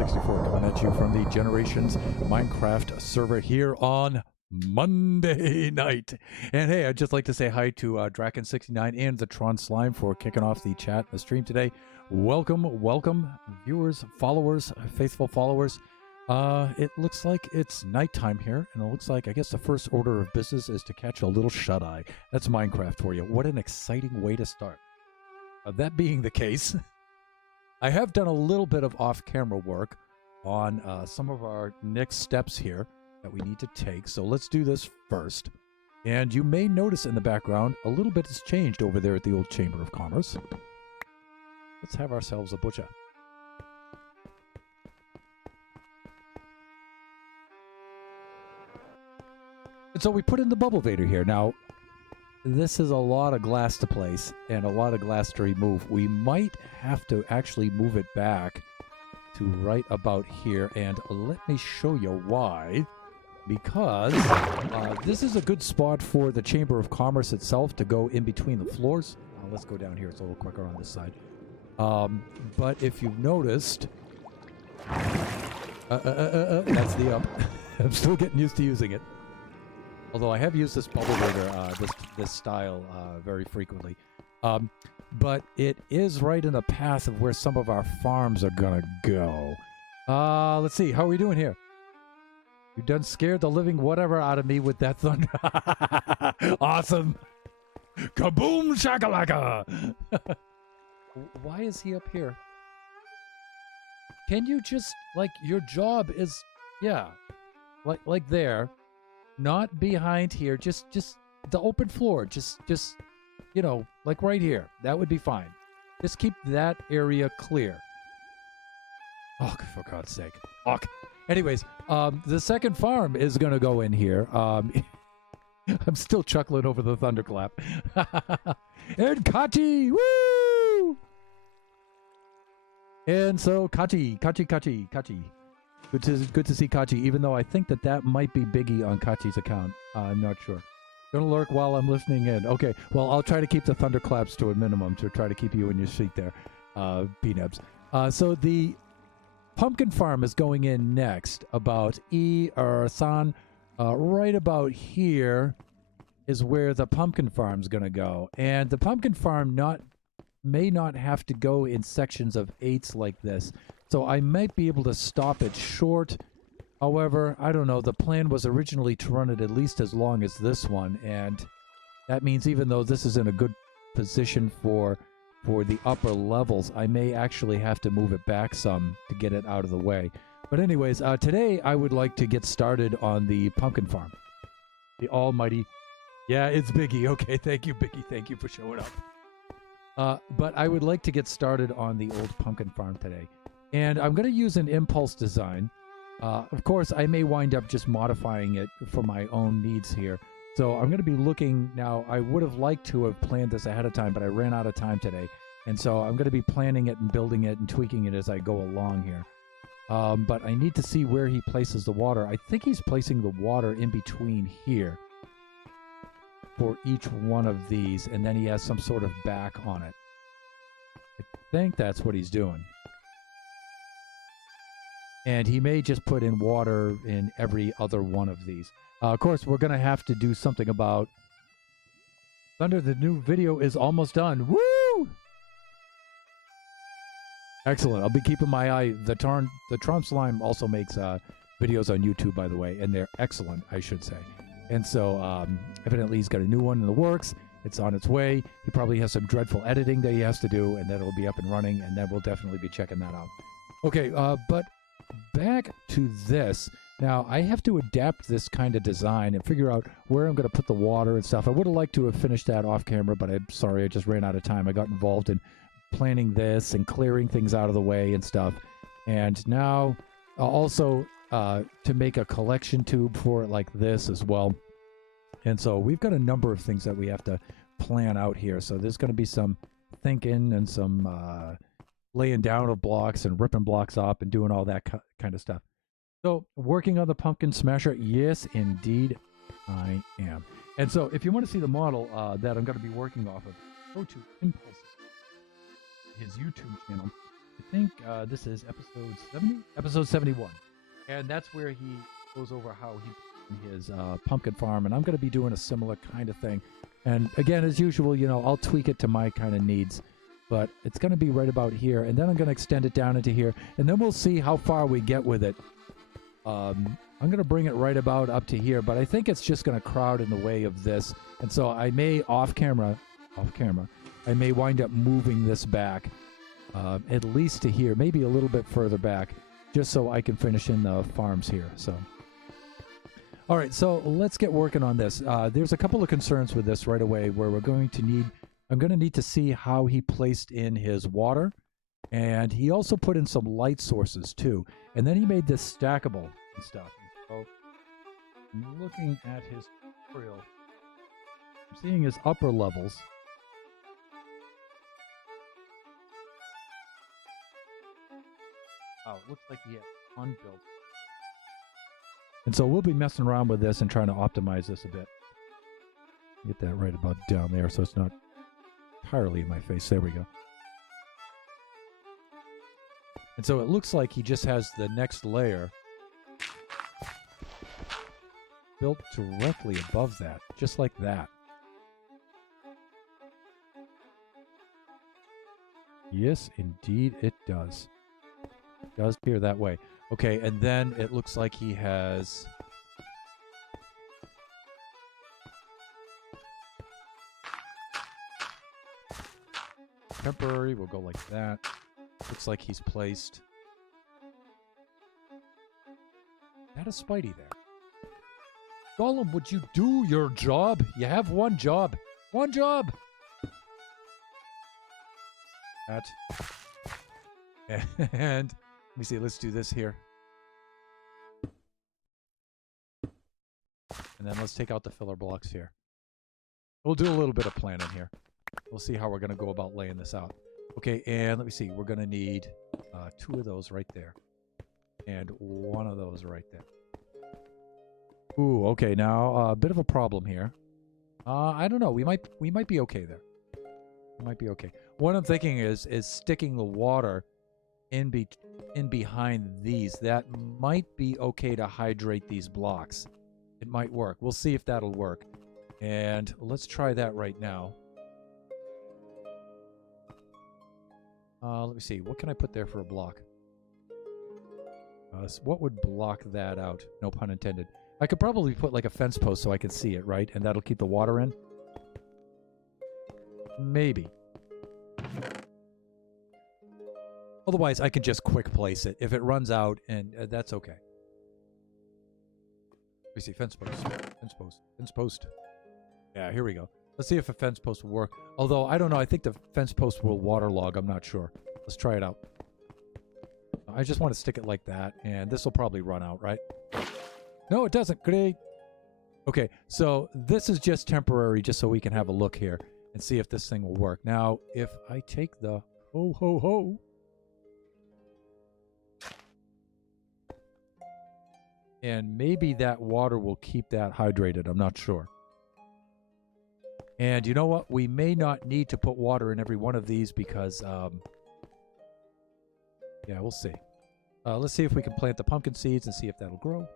Dragon64 coming at you from the Generations Minecraft server here on Monday night. And hey, I'd just like to say hi to Draken69 and the Tron Slime for kicking off the chat and the stream today. Welcome, viewers, followers, faithful followers. It looks like it's nighttime here, and it looks like, I guess, the first order of business is to catch a little shut-eye. That's Minecraft for you. What an exciting way to start. That being the case, I have done a little bit of off-camera work on some of our next steps here that we need to take. So let's do this first. And you may notice in the background, a little bit has changed over there at the old Chamber of Commerce. Let's have ourselves a butcher. And so we put in the bubble vader here. Now, this is a lot of glass to place and a lot of glass to remove. We might have to actually move it back to right about here. And let me show you why. Because this is a good spot for the Chamber of Commerce itself to go in between the floors. Let's go down here. It's a little quicker on this side. But if you've noticed... that's the up. I'm still getting used to using it. Although I have used this bubble vader, this style very frequently. But it is right in the path of where some of our farms are going to go. Let's see. How are we doing here? You done scared the living whatever out of me with that thunder. Awesome. Kaboom shakalaka. Why is he up here? Can you just, like, your job is, yeah, like there. Not behind here, just the open floor, just you know, like right here. That would be fine. Just keep that area clear. Oh, for God's sake. Oh. Anyways, the second farm is gonna go in here. I'm still chuckling over the thunderclap. And Kachi, woo! And so Kachi. Good to see Kachi, even though I think that might be Biggie on Kachi's account. I'm not sure. Gonna lurk while I'm listening in. Okay, well, I'll try to keep the thunderclaps to a minimum to try to keep you in your seat there, P-Nebs. So the pumpkin farm is going in next, about San. Right about here is where the pumpkin farm's gonna go. And the pumpkin farm may not have to go in sections of 8s like this. So I might be able to stop it short. However, I don't know. The plan was originally to run it at least as long as this one. And that means even though this is in a good position for the upper levels, I may actually have to move it back some to get it out of the way. But anyways, today I would like to get started on the pumpkin farm. The almighty... Yeah, it's Biggie. Okay, thank you, Biggie. Thank you for showing up. But I would like to get started on the old pumpkin farm today. And I'm going to use an impulse design. Of course, I may wind up just modifying it for my own needs here. So I'm going to be looking now. I would have liked to have planned this ahead of time, but I ran out of time today. And so I'm going to be planning it and building it and tweaking it as I go along here. But I need to see where he places the water. I think he's placing the water in between here for each one of these. And then he has some sort of back on it. I think that's what he's doing. And he may just put in water in every other one of these. Of course, we're going to have to do something about... Thunder, the new video is almost done. Woo! Excellent. I'll be keeping my eye. The Tron Slime also makes videos on YouTube, by the way, and they're excellent, I should say. And so, evidently, he's got a new one in the works. It's on its way. He probably has some dreadful editing that he has to do, and that'll be up and running, and then we'll definitely be checking that out. Okay, but... back to this. Now, I have to adapt this kind of design and figure out where I'm going to put the water and stuff. I would have liked to have finished that off camera, but I'm sorry, I just ran out of time. I got involved in planning this and clearing things out of the way and stuff. And now, also, to make a collection tube for it like this as well. And so we've got a number of things that we have to plan out here. So there's going to be some thinking and some... laying down of blocks and ripping blocks up and doing all that kind of stuff. So, working on the pumpkin smasher, yes, indeed, I am. And so, if you want to see the model that I'm going to be working off of, go to Impulse, his YouTube channel, I think this is episode 70, episode 71, and that's where he goes over how he his pumpkin farm, and I'm going to be doing a similar kind of thing. And again, as usual, I'll tweak it to my kind of needs, but it's going to be right about here, and then I'm going to extend it down into here, and then we'll see how far we get with it. I'm going to bring it right about up to here, but I think it's just going to crowd in the way of this, and so I may off camera, I may wind up moving this back at least to here, maybe a little bit further back, just so I can finish in the farms here. So, all right, so let's get working on this. There's a couple of concerns with this right away, where I'm going to need to see how he placed in his water, and he also put in some light sources too, and then he made this stackable and stuff. So I'm looking at his tutorial. I'm seeing his upper levels. Oh, it looks like he has unbuilt. And so we'll be messing around with this and trying to optimize this a bit. Get that right about down there so it's not entirely in my face. There we go. And so it looks like he just has the next layer built directly above that, just like that. Yes, indeed it does. It does appear that way. Okay, and then it looks like he has temporary. We'll go like that. Looks like he's placed. Is that a Spidey there? Gollum, would you do your job? You have one job. One job! That. And let me see, let's do this here. And then let's take out the filler blocks here. We'll do a little bit of planning here. We'll see how we're going to go about laying this out. Okay, and let me see. We're going to need 2 of those right there. And 1 of those right there. Ooh, okay, now a bit of a problem here. I don't know. We might be okay there. We might be okay. What I'm thinking is sticking the water in behind these. That might be okay to hydrate these blocks. It might work. We'll see if that'll work. And let's try that right now. Let me see. What can I put there for a block? So what would block that out? No pun intended. I could probably put like a fence post so I can see it, right? And that'll keep the water in? Maybe. Otherwise, I can just quick place it. If it runs out, and that's okay. Let me see. Fence post. Fence post. Fence post. Yeah, here we go. Let's see if a fence post will work. Although, I don't know. I think the fence post will waterlog. I'm not sure. Let's try it out. I just want to stick it like that, and this will probably run out, right? No, it doesn't. Great. Okay, so this is just temporary, just so we can have a look here and see if this thing will work. Now, if I take the ho-ho-ho... and maybe that water will keep that hydrated. I'm not sure. And you know what? We may not need to put water in every one of these because... yeah, we'll see. Let's see if we can plant the pumpkin seeds and see if that'll grow.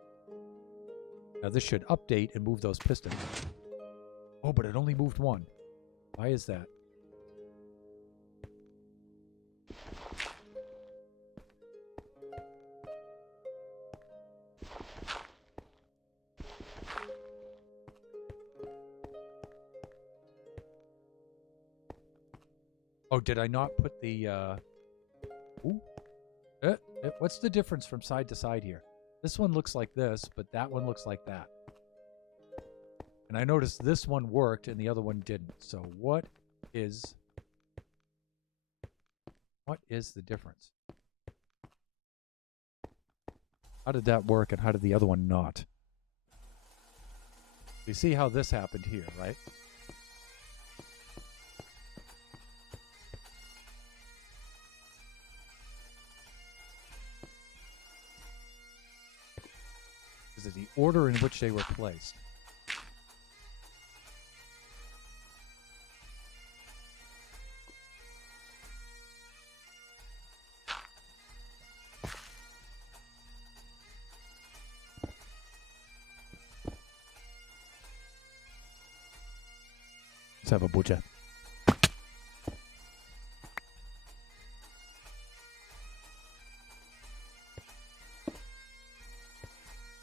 Now this should update and move those pistons. Oh, but it only moved 1. Why is that? Oh, did I not put the... Ooh. What's the difference from side to side here? This one looks like this, but that one looks like that. And I noticed this one worked and the other one didn't. So what is the difference? How did that work and how did the other one not? You see how this happened here, right? This is the order in which they were placed. Let's have a butcher.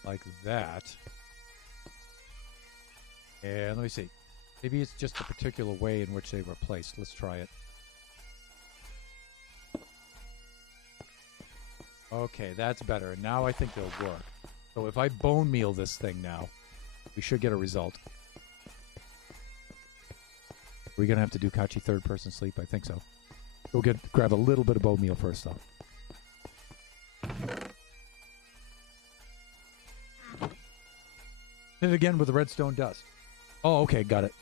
Like that. And let me see. Maybe it's just a particular way in which they were placed. Let's try it. Okay, that's better. Now I think they'll work. So if I bone meal this thing now, we should get a result. Are we going to have to do Kachi third person sleep? I think so. Go grab a little bit of bone meal first, though. Hit it again with the redstone dust. Oh, okay, got it.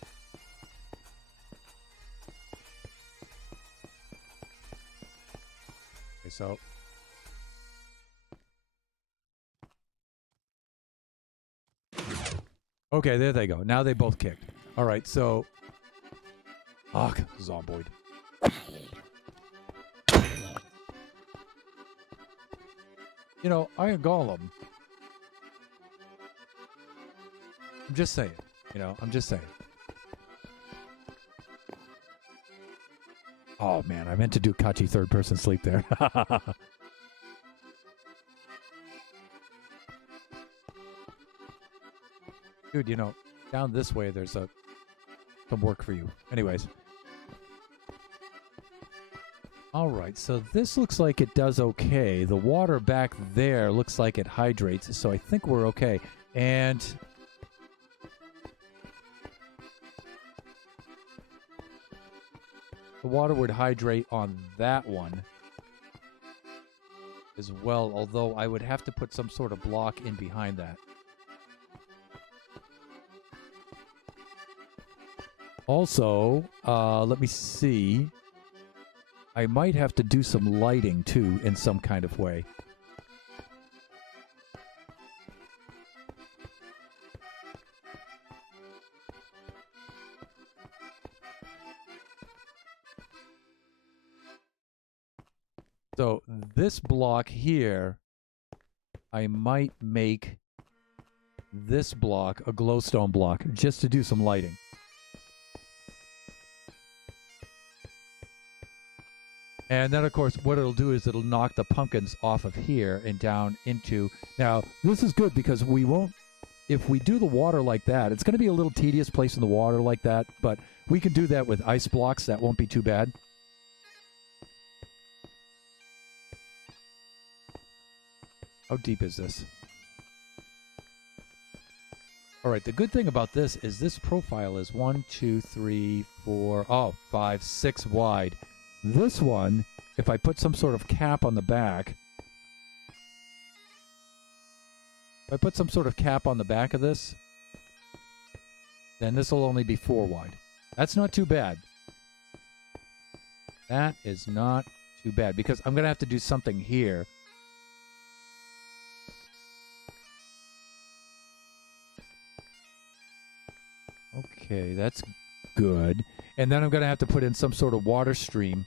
Okay, so... Okay, there they go. Now they both kicked. All right, so... Ah, Zomboid. You know, Iron Golem... I'm just saying. You know, I'm just saying. Oh, man, I meant to do Kachi third-person sleep there. Dude, you know, down this way there's some work for you. Anyways. Alright, so this looks like it does okay. The water back there looks like it hydrates, so I think we're okay. And... the water would hydrate on that one as well, although I would have to put some sort of block in behind that. Also, let me see. I might have to do some lighting, too, in some kind of way. So, this block here, I might make this block a glowstone block, just to do some lighting. And then, of course, what it'll do is it'll knock the pumpkins off of here and down into... Now, this is good because we won't... If we do the water like that, it's going to be a little tedious placing the water like that, but we can do that with ice blocks. That won't be too bad. How deep is this? All right, the good thing about this is this profile is 1, 2, 3, 4, 5, 6 wide. This one, if I put some sort of cap on the back, if I put some sort of cap on the back of this, then this will only be 4 wide. That's not too bad. That is not too bad because I'm going to have to do something here. Okay, that's good. And then I'm going to have to put in some sort of water stream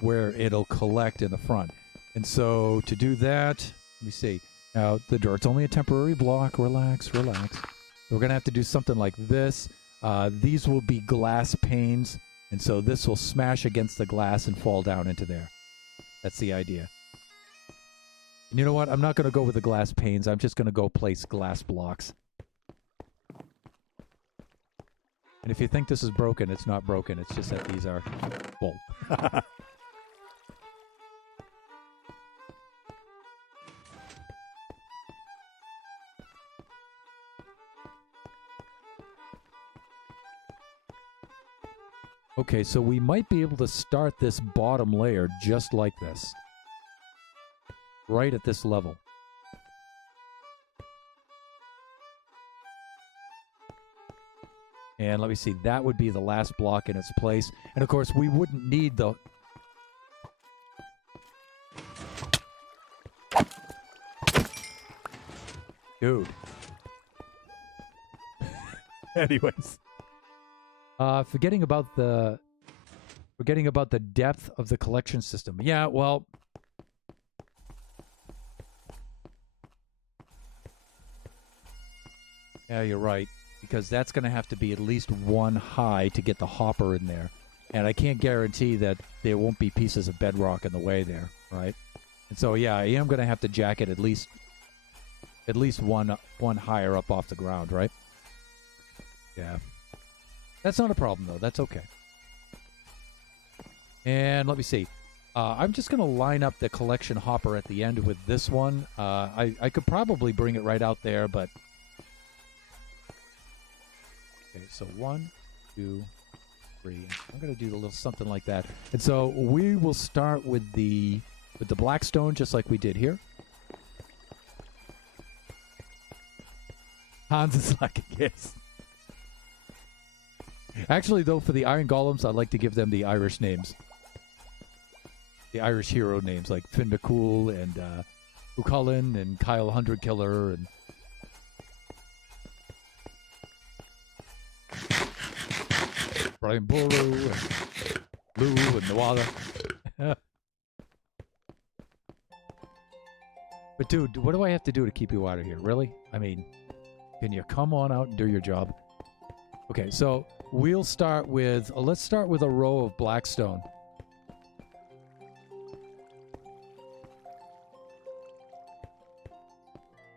where it'll collect in the front. And so to do that, let me see. Now, the dirt's only a temporary block. Relax, relax. We're going to have to do something like this. These will be glass panes, and so this will smash against the glass and fall down into there. That's the idea. And you know what? I'm not going to go with the glass panes. I'm just going to go place glass blocks. And if you think this is broken, it's not broken. It's just that these are full. Okay, so we might be able to start this bottom layer just like this. Right at this level. And let me see, that would be the last block in its place. And of course, we wouldn't need the... Dude. Anyways. Forgetting about the depth of the collection system. Yeah, well... Yeah, you're right. Because that's going to have to be at least one high to get the hopper in there. And I can't guarantee that there won't be pieces of bedrock in the way there, right? And so, yeah, I am going to have to jack it at least one higher up off the ground, right? Yeah. That's not a problem, though. That's okay. And let me see. I'm just going to line up the collection hopper at the end with this one. I could probably bring it right out there, but... Okay, so 1, 2, 3. I'm going to do a little something like that. And so we will start with the blackstone, just like we did here. Hans is like a kiss. Actually, though, for the Iron Golems, I'd like to give them the Irish names. The Irish hero names, like Finn McCool and Cuchulainn and Kyle Hundredkiller and... Brian Boru and Lou and Nawala. But dude, what do I have to do to keep you out of here? Really? I mean, can you come on out and do your job? Okay, so we'll start with, let's start with a row of blackstone.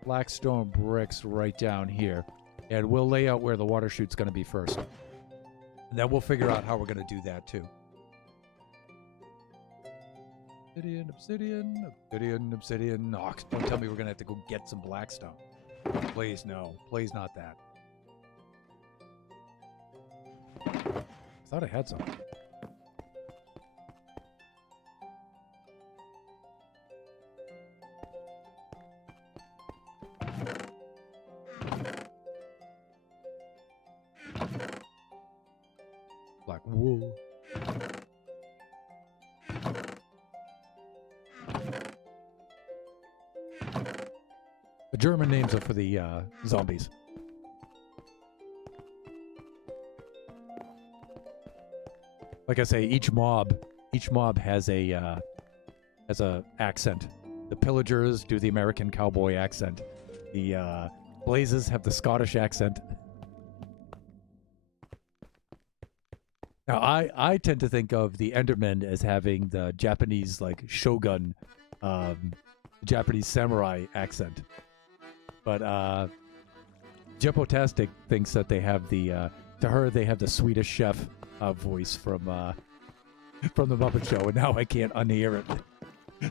Blackstone bricks right down here. And we'll lay out where the water chute's going to be first. And then we'll figure out how we're going to do that too. Obsidian, obsidian, obsidian, obsidian. Oh, don't tell me we're going to have to go get some blackstone. Please, no. Please not that. I thought I had some. Black wool. The German names are for the zombies. Like I say, each mob has a accent. The pillagers do the American cowboy accent. The blazes have the Scottish accent. Now, I tend to think of the Endermen as having the Japanese, like, shogun, Japanese samurai accent. But Jepotastic thinks that they have the, to her, they have the Swedish chef voice from the Muppet Show, and now I can't unhear it.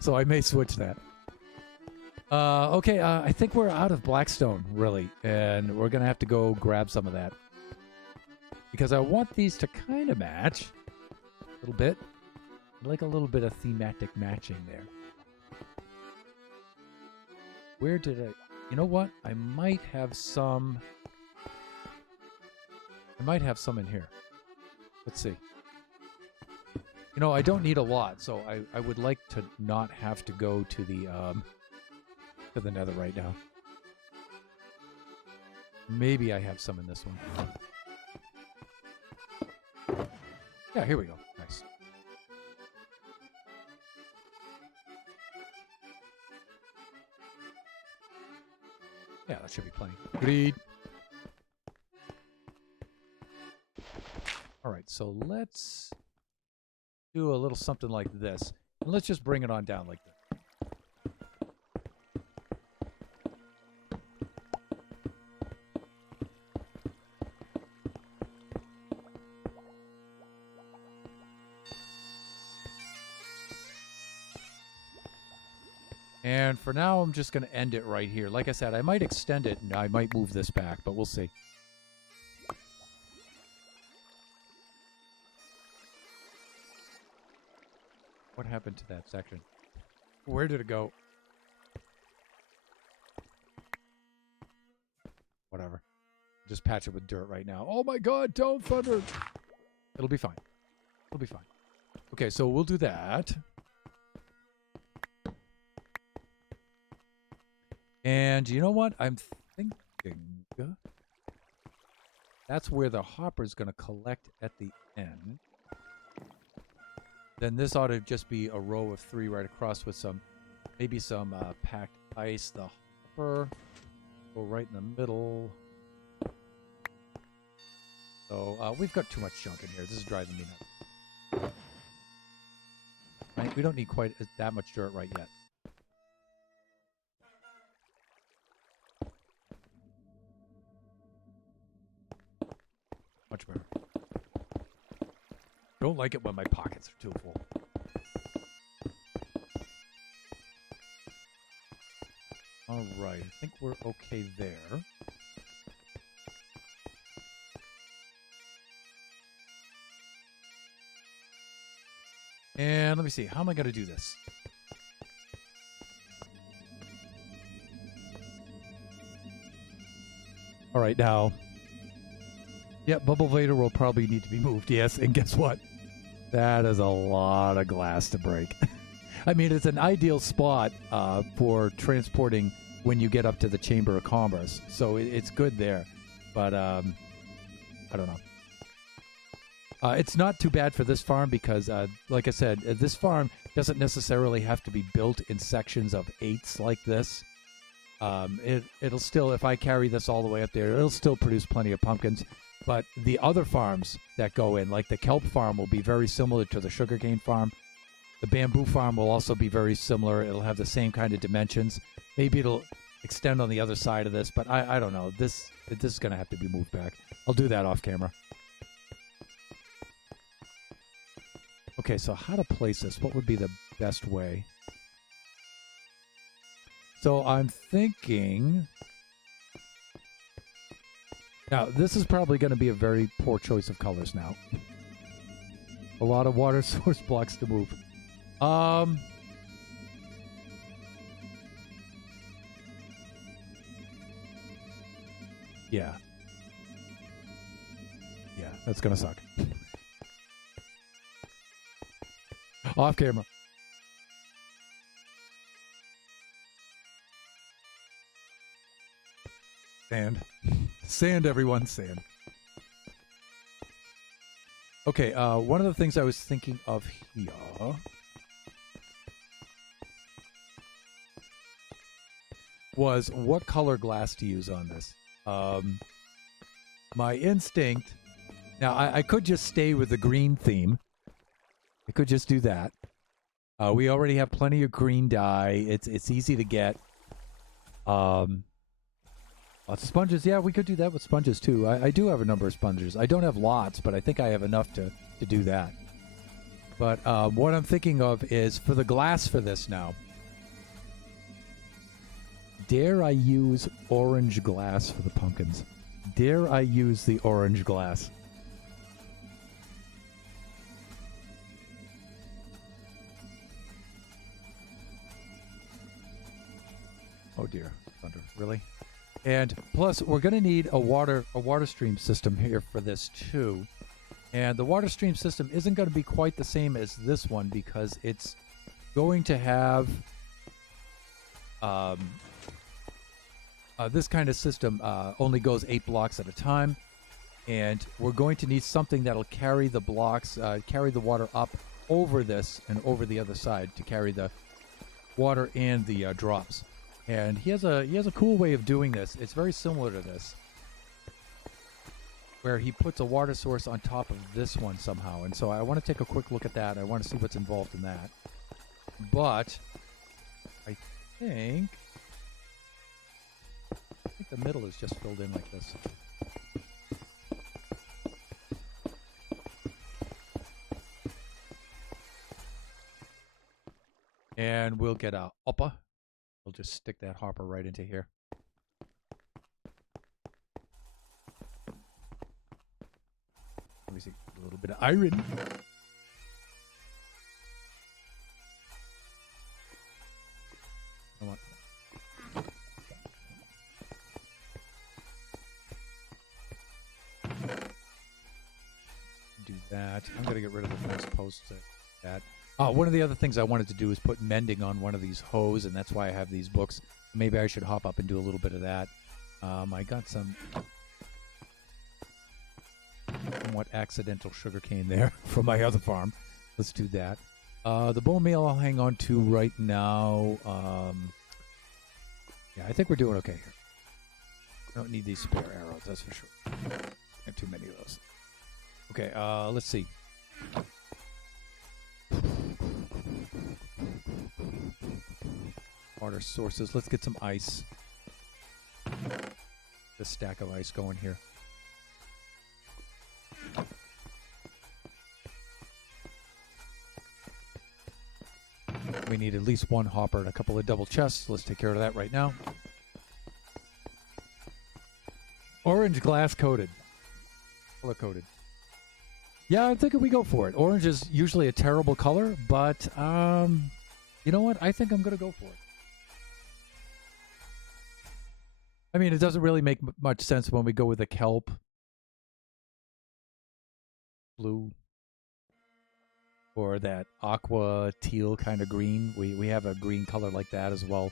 So I may switch that. Okay, I think we're out of Blackstone, really, and we're going to have to go grab some of that. Because I want these to kind of match a little bit. I'd like a little bit of thematic matching there. Where did I... You know what? I might have some in here. Let's see. You know, I don't need a lot, so I would like to not have to go to the nether right now. Maybe I have some in this one. Yeah, here we go. Nice. Yeah, that should be plenty. Agreed. All right, so let's do a little something like this. And let's just bring it on down like this. And for now, I'm just going to end it right here. Like I said, I might extend it, and I might move this back, but we'll see. What happened to that section? Where did it go? Whatever. Just patch it with dirt right now. Oh my god, don't thunder! It'll be fine. It'll be fine. Okay, so we'll do that. And you know what? I'm thinking that's where the hopper's going to collect at the end. Then this ought to just be a row of 3 right across with some, maybe some packed ice. The hopper go right in the middle. So we've got too much junk in here. This is driving me nuts. Right? We don't need quite that much dirt right yet. Much better. Don't like it when my pockets are too full. All right, I think we're okay there. And let me see, how am I going to do this? All right, now. Yeah, Bubble Vader will probably need to be moved, yes. And guess what? That is a lot of glass to break. I mean, it's an ideal spot for transporting when you get up to the Chamber of Commerce. So it's good there. But I don't know. It's not too bad for this farm because, like I said, this farm doesn't necessarily have to be built in sections of 8s like this. It'll still, if I carry this all the way up there, it'll still produce plenty of pumpkins. But the other farms that go in, like the kelp farm, will be very similar to the sugarcane farm. The bamboo farm will also be very similar. It'll have the same kind of dimensions. Maybe it'll extend on the other side of this, but I don't know. This is going to have to be moved back. I'll do that off camera. Okay, so how to place this? What would be the best way? So I'm thinking... Now, this is probably going to be a very poor choice of colors now. A lot of water source blocks to move. Yeah. Yeah, that's going to suck. Off camera. Sand. Sand, everyone. Sand. Okay, one of the things I was thinking of here... was what color glass to use on this. My instinct... Now, I could just stay with the green theme. I could just do that. We already have plenty of green dye. It's easy to get. Lots of sponges. Yeah, we could do that with sponges too. I do have a number of sponges. I don't have lots, but I think I have enough to do that. But what I'm thinking of is for the glass for this now. Dare I use orange glass for the pumpkins? Dare I use the orange glass? Oh dear, thunder! Really? And plus, we're going to need a water stream system here for this too. And the water stream system isn't going to be quite the same as this one because it's going to have this kind of system only goes 8 blocks at a time, and we're going to need something that'll carry the blocks, carry the water up over this and over the other side to carry the water and the drops. And he has a cool way of doing this. It's very similar to this, where he puts a water source on top of this one somehow. And so I want to take a quick look at that. I want to see what's involved in that. But I think the middle is just filled in like this. And we'll get a hopper. We'll just stick that hopper right into here. Let me see. A little bit of iron. Come on. Do that. I'm going to get rid of the first post. That. One of the other things I wanted to do is put mending on one of these hoes, and that's why I have these books. Maybe I should hop up and do a little bit of that. I got some somewhat accidental sugarcane there from my other farm. Let's do that. The bone meal I'll hang on to right now. Yeah, I think we're doing okay here. I don't need these spare arrows, that's for sure. I have too many of those. Okay, let's see. Water sources. Let's get some ice. This stack of ice going here. We need at least one hopper and a couple of double chests. Let's take care of that right now. Orange glass coated. Color coded. Yeah, I'm thinking we go for it. Orange is usually a terrible color, but you know what? I think I'm going to go for it. I mean, it doesn't really make much sense when we go with the kelp blue or that aqua teal kind of green. We have a green color like that as well.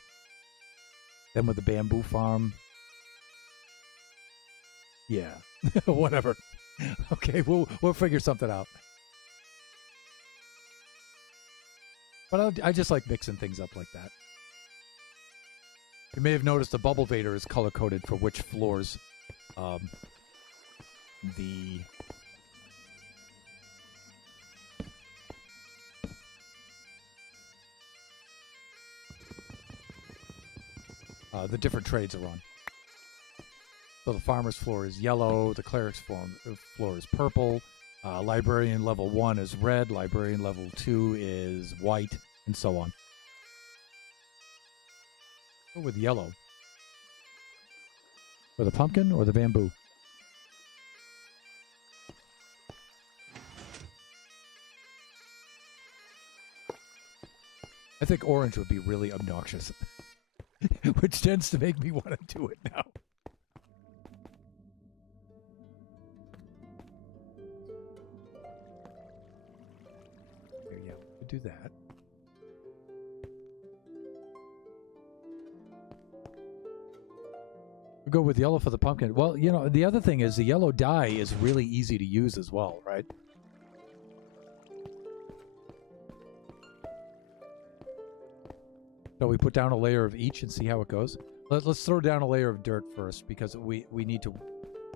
Then with the bamboo farm. Yeah, whatever. Okay, we'll figure something out. But I just like mixing things up like that. You may have noticed the Bubble Vader is color-coded for which floors the different trades are on. So the farmer's floor is yellow, the cleric's floor is purple, librarian level 1 is red, librarian level 2 is white, and so on. Go with yellow. For the pumpkin or the bamboo? I think orange would be really obnoxious, which tends to make me want to do it now. Yeah, we could do that. Go with yellow for the pumpkin. Well, you know, the other thing is the yellow dye is really easy to use as well, right? So we put down a layer of each and see how it goes. Let's throw down a layer of dirt first because we need to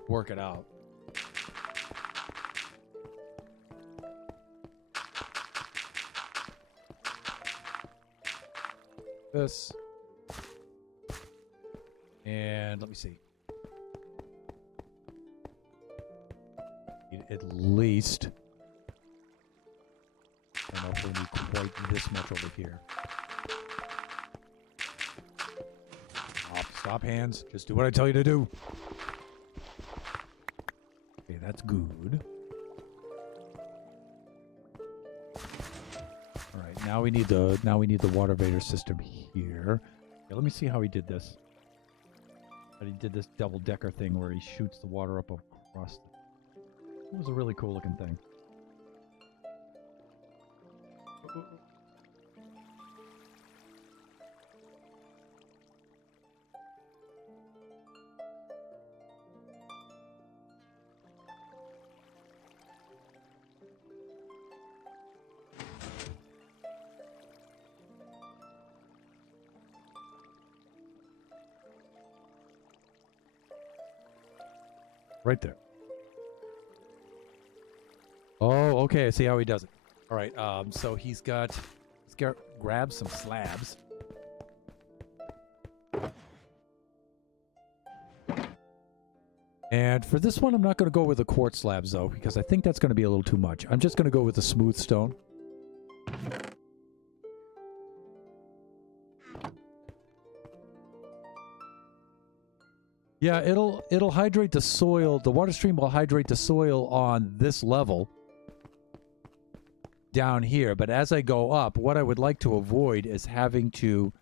work it out. This. And let me see. At least. I don't know if we need quite this much over here. Stop, hands. Just do what I tell you to do. Okay, that's good. All right, now we need the water vader system here. Okay, let me see how he did this. He did this double-decker thing where he shoots the water up across. It was a really cool looking thing. Right there. Oh, okay. I see how he does it. All right. So he's got. Let's grab some slabs. And for this one, I'm not going to go with the quartz slabs though, because I think that's going to be a little too much. I'm just going to go with the smooth stone. Yeah, it'll hydrate the soil. The water stream will hydrate the soil on this level down here. But as I go up, what I would like to avoid is having to...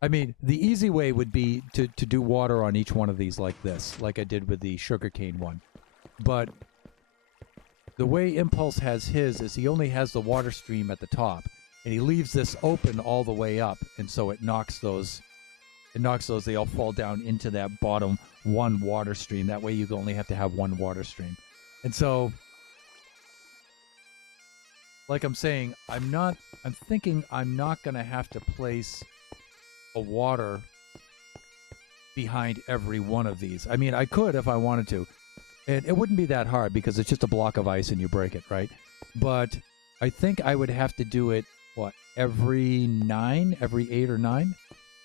I mean, the easy way would be to do water on each one of these like this, like I did with the sugarcane one. But the way Impulse has his is he only has the water stream at the top, and he leaves this open all the way up, and so it knocks those... they all fall down into that bottom one water stream. That way you only have to have one water stream. And so, like I'm saying, I'm thinking I'm not going to have to place a water behind every one of these. I mean, I could if I wanted to, And it wouldn't be that hard because it's just a block of ice and you break it, right? But I think I would have to do it, what, every 8 or 9?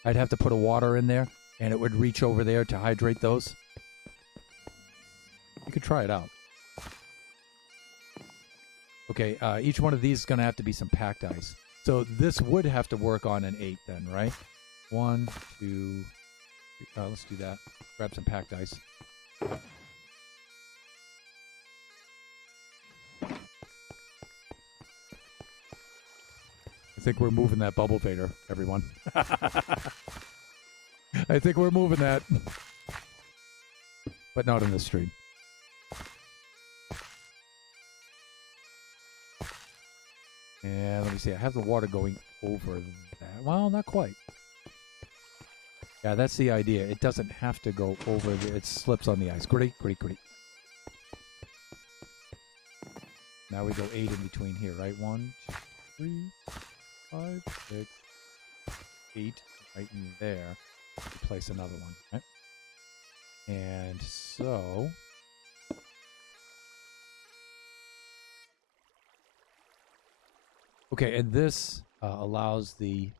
I'd have to put a water in there, and it would reach over there to hydrate those. You could try it out. Okay, each one of these is going to have to be some packed ice. So this would have to work on an 8 then, right? 1, 2, 3. Let's do that. Grab some packed ice. I think we're moving that bubble vader, everyone. I think we're moving that. But not in this stream. And let me see. I have the water going over that. Well, not quite. Yeah, that's the idea. It doesn't have to go over. It slips on the ice. Great. Now we go 8 in between here, right? 1, 2, 3, 5, 6, 8. Right in there. Place another one. Right? And so... Okay, and this allows the...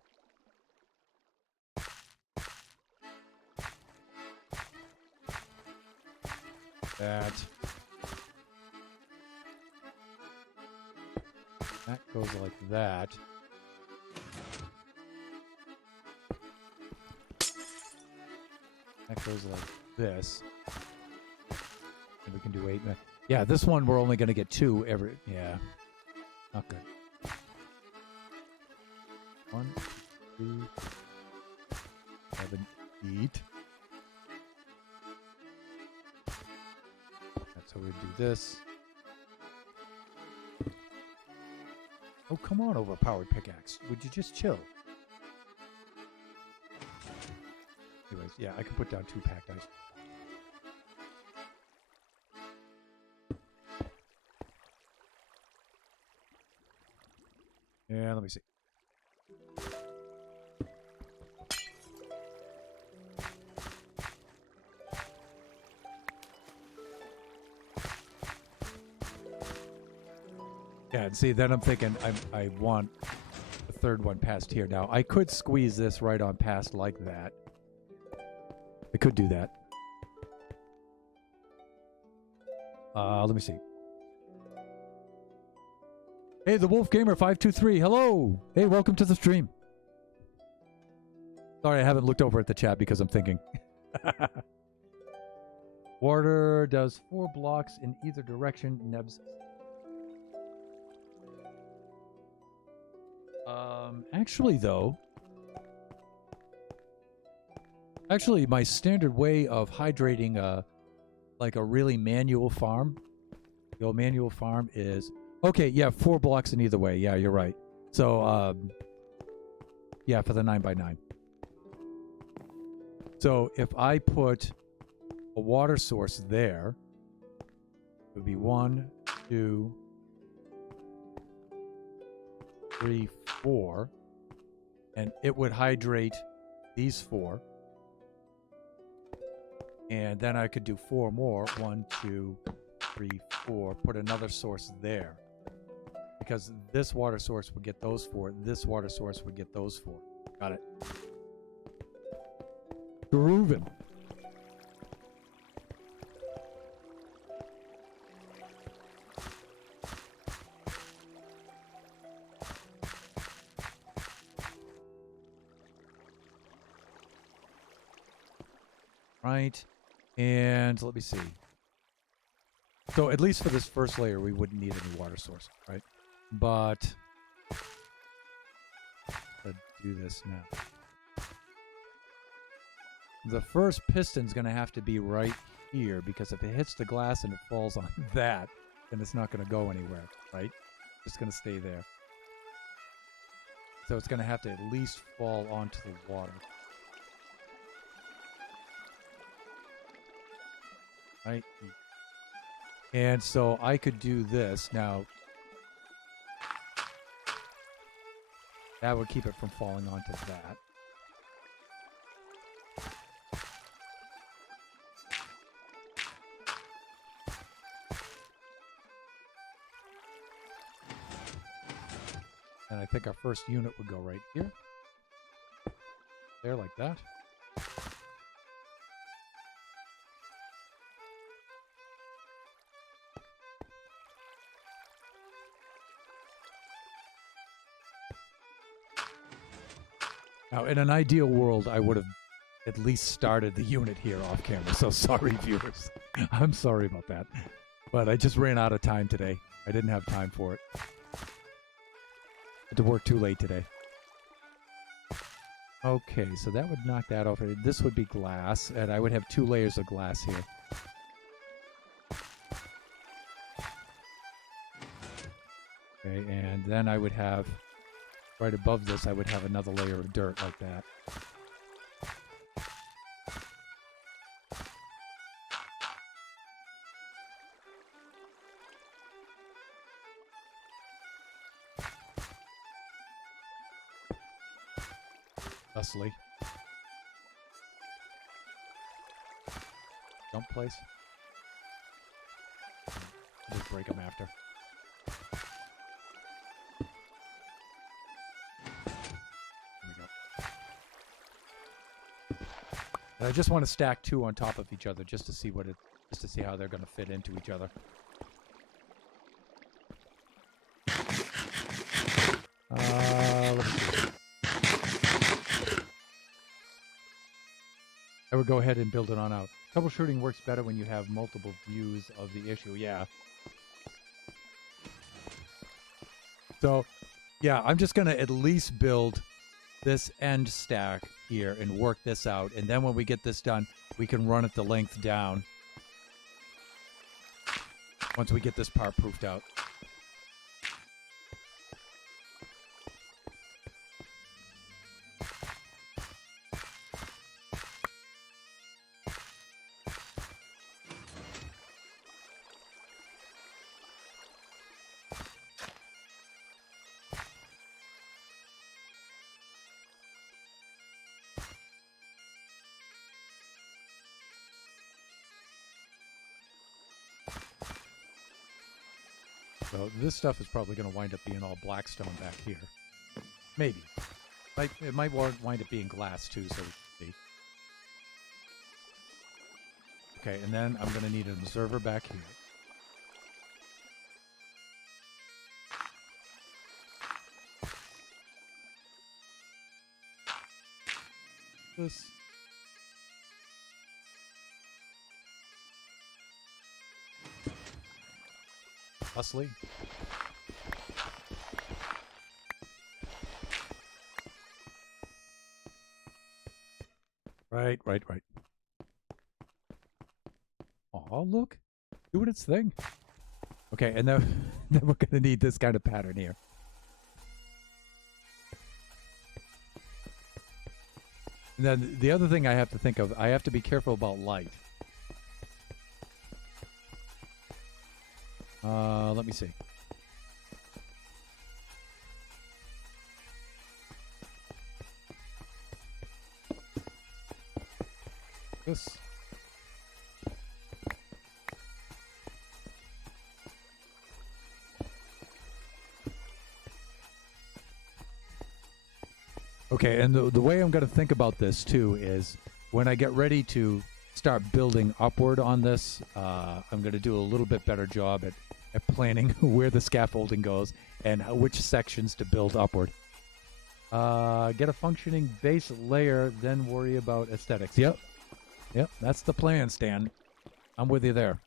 That goes like that. That goes like this. And we can do 8. Yeah, this one we're only going to get 2 every... Yeah. Not good. 1, 2, 7, 8. That's how we do this. Oh, come on, overpowered pickaxe. Would you just chill? Anyways, yeah, I can put down 2 packed ice. Yeah, let me see. Yeah, and see, then I'm thinking I want the third one past here. Now, I could squeeze this right on past like that. I could do that. Let me see. Hey, the Wolf Gamer 523. Hello. Hey, welcome to the stream. Sorry, I haven't looked over at the chat because I'm thinking. Water does 4 blocks in either direction. Nebs. Actually, though. Actually, my standard way of hydrating like a really manual farm, the old manual farm is... Okay, yeah, 4 blocks in either way. Yeah, you're right. So, yeah, for the 9x9. So, if I put a water source there, it would be 1, 2, 3, 4, and it would hydrate these 4. And then I could do 4 more. 1, 2, 3, 4. Put another source there. Because this water source would get those 4. This water source would get those 4. Got it. Groovin'. Right. And let me see. So at least for this first layer, we wouldn't need any water source, right? But let's do this now. The first piston's going to have to be right here because if it hits the glass and it falls on that, then it's not going to go anywhere, right? It's going to stay there. So it's going to have to at least fall onto the water. Right? And so I could do this. Now, that would keep it from falling onto that. And I think our first unit would go right here. There, like that. Now, in an ideal world, I would have at least started the unit here off camera. So sorry, viewers. I'm sorry about that. But I just ran out of time today. I didn't have time for it. Had to work too late today. Okay, so that would knock that off. This would be glass, and I would have 2 layers of glass here. Okay, and then I would have, right above this, I would have another layer of dirt like that. Thusly. Jump place. Just break them after. There we go. And I just want to stack 2 on top of each other just to see just to see how they're going to fit into each other. Let's see. I would go ahead and build it on out. Troubleshooting works better when you have multiple views of the issue. Yeah. So, yeah, I'm just going to at least build this end stack here and work this out. And then when we get this done, we can run it the length down once we get this part proofed out. So this stuff is probably going to wind up being all blackstone back here. Maybe. It might wind up being glass too, so we can see. Okay, and then I'm going to need an observer back here. This. Hustly. Right. Oh, look. Doing its thing. Okay, and then, then we're going to need this kind of pattern here. And then the other thing I have to think of, I have to be careful about light. Let me see. This. Okay, and the way I'm going to think about this too is when I get ready to start building upward on this, I'm going to do a little bit better job at planning where the scaffolding goes and which sections to build upward. Get a functioning base layer, then worry about aesthetics. Yep, that's the plan, Stan. I'm with you there.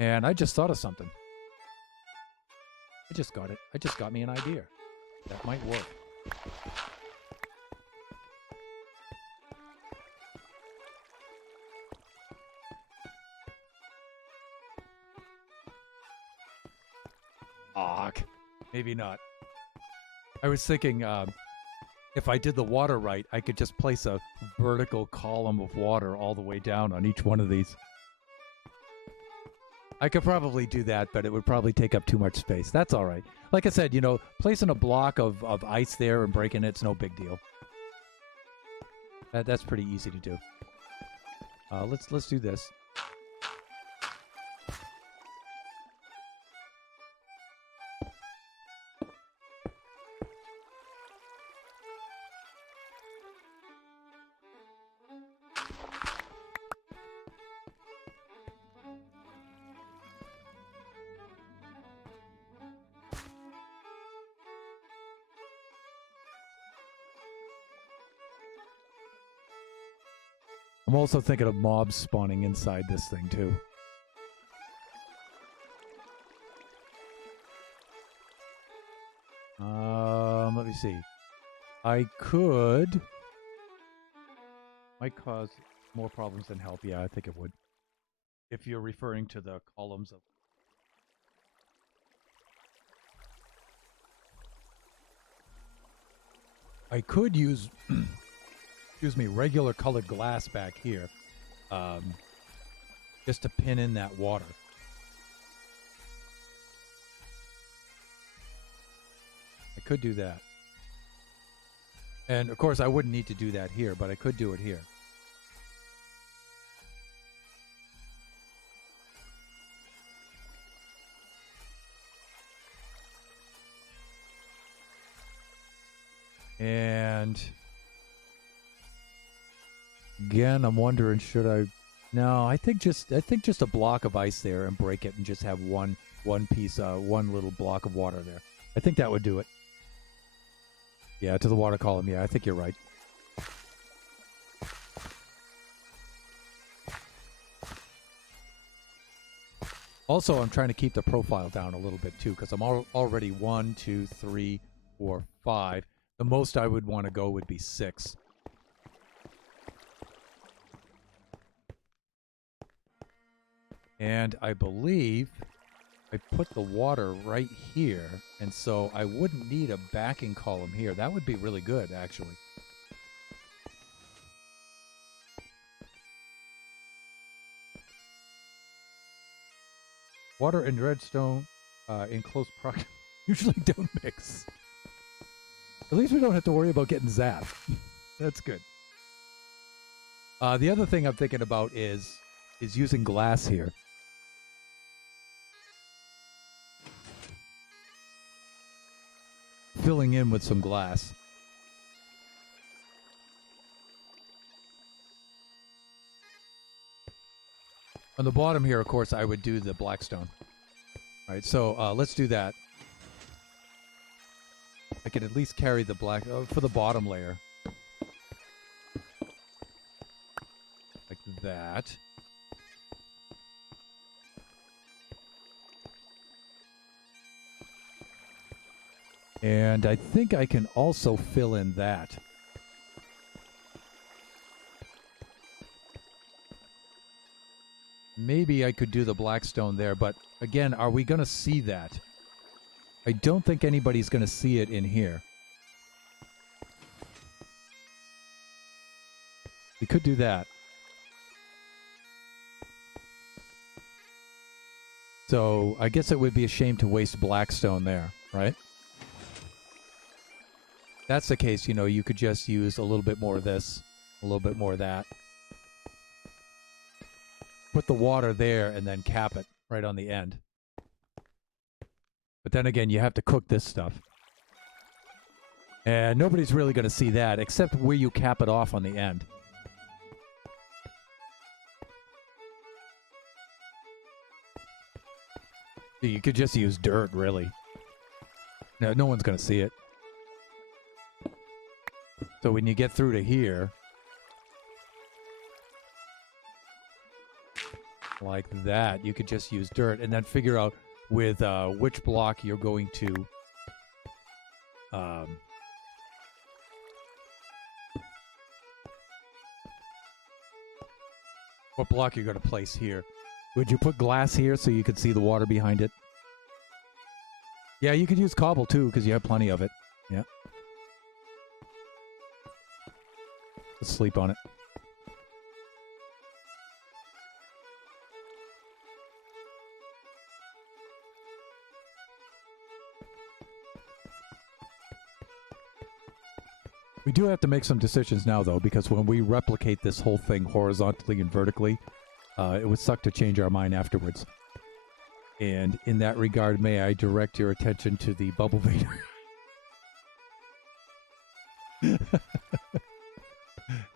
And I just thought of something. I just got it. I just got me an idea. That might work. Maybe not. I was thinking if I did the water right, I could just place a vertical column of water all the way down on each one of these. I could probably do that, but it would probably take up too much space. That's all right. Like I said, placing a block of ice there and breaking it's no big deal. That's pretty easy to do. Let's do this. I'm also thinking of mobs spawning inside this thing, too. Let me see. I could... Might cause more problems than help. Yeah, I think it would. If you're referring to the columns of... I could use, excuse me, regular colored glass back here, just to pin in that water. I could do that. And of course I wouldn't need to do that here, but I could do it here. And again, I'm wondering, should I? No, I think just a block of ice there and break it and just have one piece, one little block of water there. I think that would do it. Yeah, to the water column. Yeah, I think you're right. Also, I'm trying to keep the profile down a little bit too, because I'm already 1, 2, 3, 4, 5. The most I would want to go would be 6. And I believe I put the water right here, and so I wouldn't need a backing column here. That would be really good, actually. Water and redstone in close proximity usually don't mix. At least we don't have to worry about getting zapped. That's good. The other thing I'm thinking about is using glass here. Filling in with some glass. On the bottom here, of course, I would do the blackstone. All right, so let's do that. I can at least carry the black for the bottom layer. Like that. And I think I can also fill in that. Maybe I could do the blackstone there, but again, are we going to see that? I don't think anybody's going to see it in here. We could do that. So I guess it would be a shame to waste blackstone there, right? If that's the case, you know, you could just use a little bit more of this, a little bit more of that. Put the water there and then cap it right on the end. But then again, you have to cook this stuff. And nobody's really going to see that, except where you cap it off on the end. You could just use dirt, really. No one's going to see it. So when you get through to here, like that, you could just use dirt and then figure out with which block you're going to what block you're going to place here. Would you put glass here so you could see the water behind it? Yeah, you could use cobble too because you have plenty of it. Yeah. Let's sleep on it. We do have to make some decisions now, though, because when we replicate this whole thing horizontally and vertically, it would suck to change our mind afterwards. And in that regard, may I direct your attention to the bubble vader?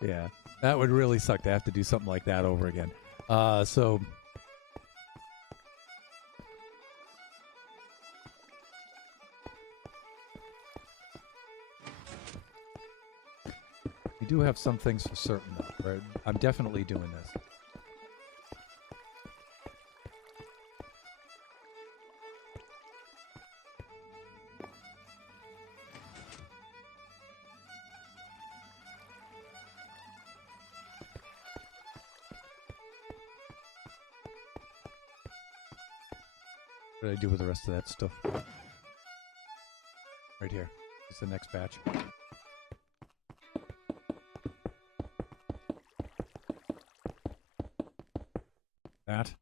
Yeah, that would really suck to have to do something like that over again. So... we do have some things for certain, though, I'm definitely doing this. What did I do with the rest of that stuff? Right here. It's the next batch. That.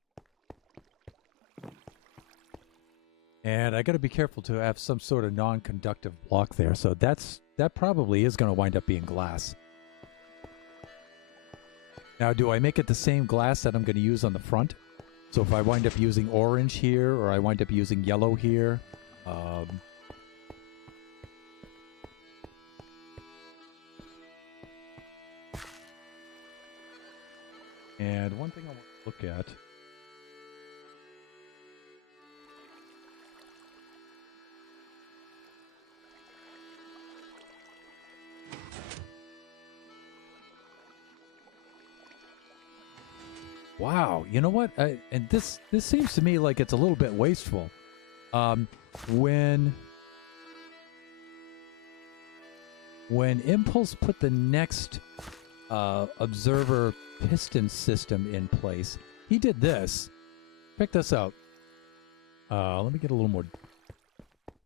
And I got to be careful to have some sort of non-conductive block there. So that probably is going to wind up being glass. Now, do I make it the same glass that I'm going to use on the front? So if I wind up using orange here, or I wind up using yellow here, and one thing I want to look at. Wow, you know what? And this seems to me like it's a little bit wasteful. When Impulse put the next observer piston system in place, he did this. Check this out. Let me get a little more,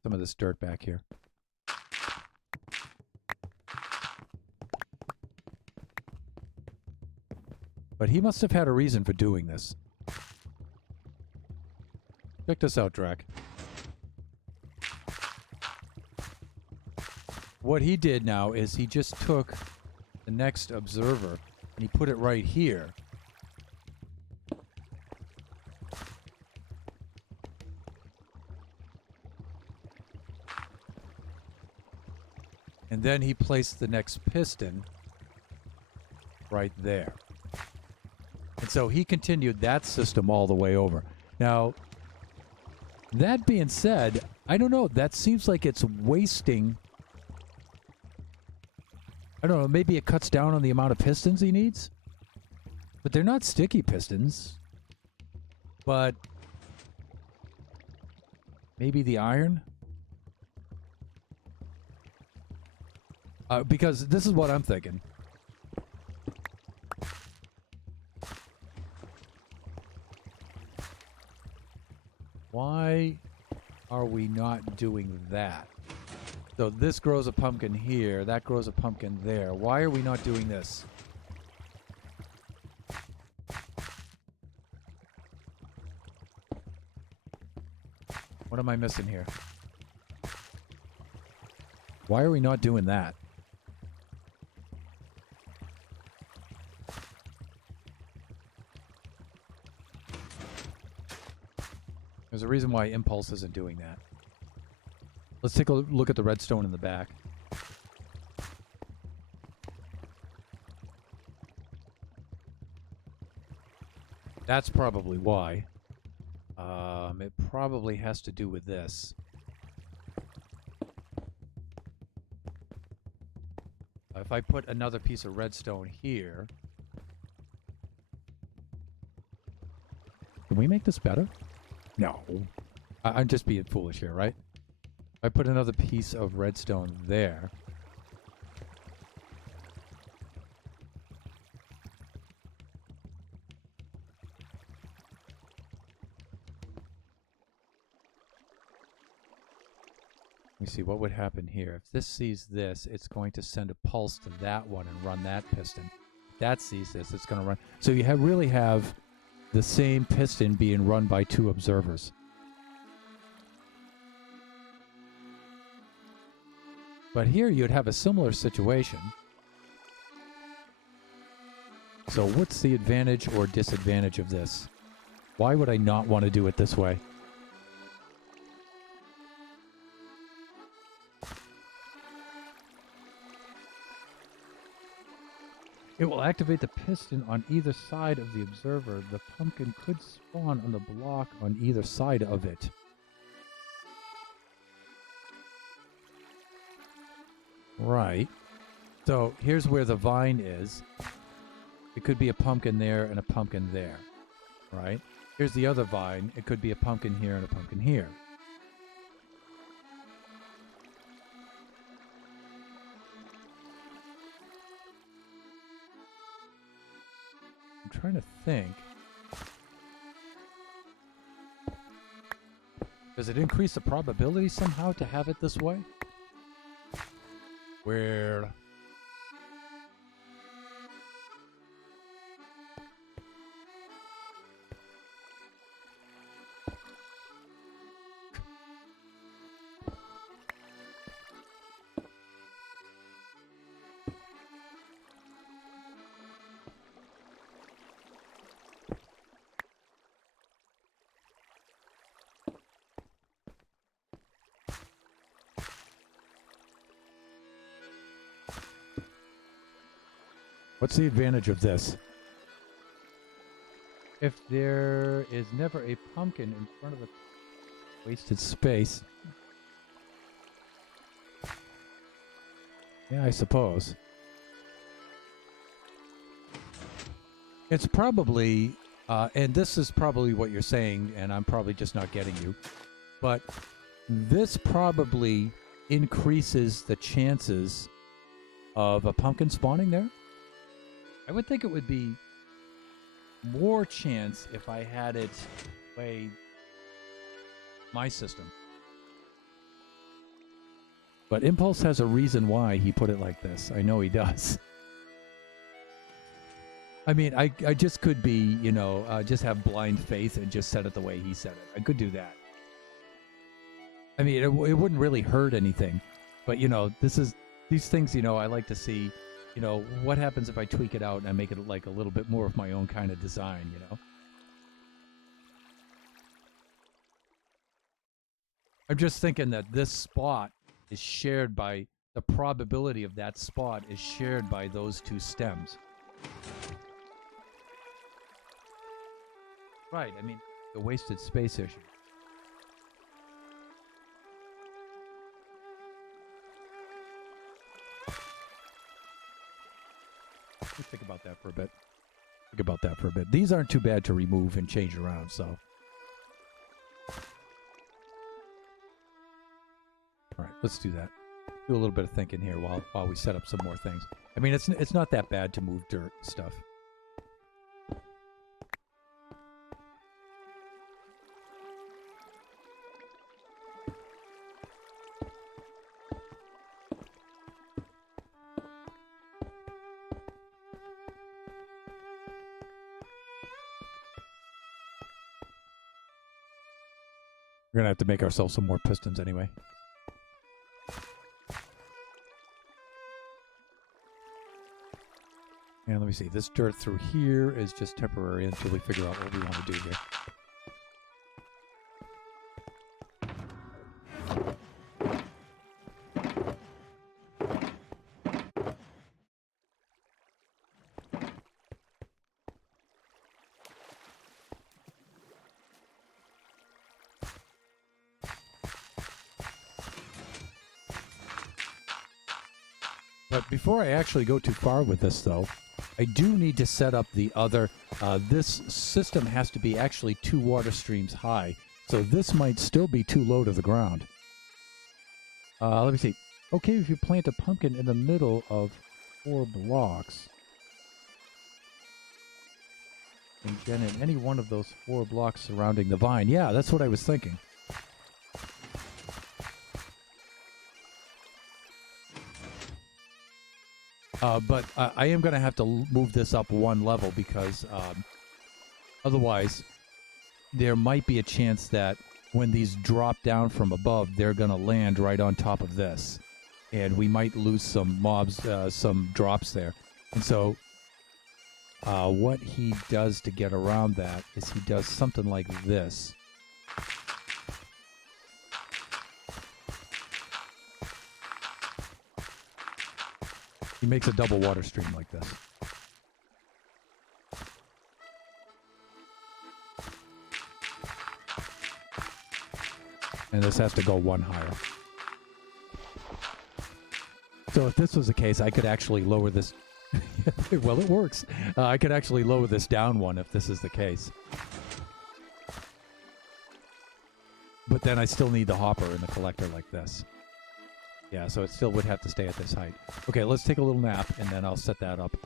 some of this dirt back here. But he must have had a reason for doing this. Check this out, Drac. What he did now is he just took the next observer and he put it right here. And then he placed the next piston right there. And so he continued that system all the way over. Now, that being said, I don't know. That seems like it's wasting. I don't know. Maybe it cuts down on the amount of pistons he needs. But they're not sticky pistons. But maybe the iron? Because this is what I'm thinking. Why are we not doing that? So this grows a pumpkin here, that grows a pumpkin there. Why are we not doing this? What am I missing here? Why are we not doing that? There's a reason why Impulse isn't doing that. Let's take a look at the redstone in the back. That's probably why. It probably has to do with this. If I put another piece of redstone here... Can we make this better? No. I'm just being foolish here, right? If I put another piece of redstone there... Let me see, what would happen here? If this sees this, it's going to send a pulse to that one and run that piston. If that sees this, it's going to run... So you really have the same piston being run by two observers. But here you'd have a similar situation. So what's the advantage or disadvantage of this? Why would I not want to do it this way? It will activate the piston on either side of the observer. The pumpkin could spawn on the block on either side of it. Right. So here's where the vine is. It could be a pumpkin there and a pumpkin there, right? Here's the other vine. It could be a pumpkin here and a pumpkin here. I'm trying to think. Does it increase the probability somehow to have it this way? Where... What's the advantage of this? If there is never a pumpkin in front of the wasted space. Yeah, I suppose. It's probably, and this is probably what you're saying, and I'm probably just not getting you, but this probably increases the chances of a pumpkin spawning there. I would think it would be more chance if I had it way my system. But Impulse has a reason why he put it like this. I know he does. I mean, I just could be, you know, just have blind faith and just set it the way he said it. I could do that. I mean, it wouldn't really hurt anything. But, you know, these things, you know, I like to see, you know, what happens if I tweak it out and I make it like a little bit more of my own kind of design, you know? I'm just thinking that this spot is shared by, the probability of that spot is shared by those two stems. Right, I mean, the wasted space issue. Let's think about that for a bit. Think about that for a bit. These aren't too bad to remove and change around, so. All right, let's do that. Do a little bit of thinking here while we set up some more things. I mean, it's not that bad to move dirt stuff. We're gonna have to make ourselves some more pistons anyway. And let me see, this dirt through here is just temporary until we figure out what we want to do here. But before I actually go too far with this, though, I do need to set up the other. This system has to be actually 2 water streams high, so this might still be too low to the ground. Let me see. Okay, if you plant a pumpkin in the middle of 4 blocks, and then in any one of those 4 blocks surrounding the vine. Yeah, that's what I was thinking. But I am going to have to move this up 1 level because otherwise there might be a chance that when these drop down from above, they're going to land right on top of this. And we might lose some mobs, some drops there. And so what he does to get around that is he does something like this. He makes a double water stream like this. And this has to go 1 higher. So if this was the case, I could actually lower this, Well, it works. I could actually lower this down one if this is the case. But then I still need the hopper and the collector like this. Yeah, so it still would have to stay at this height. Okay, let's take a little nap, and then I'll set that up.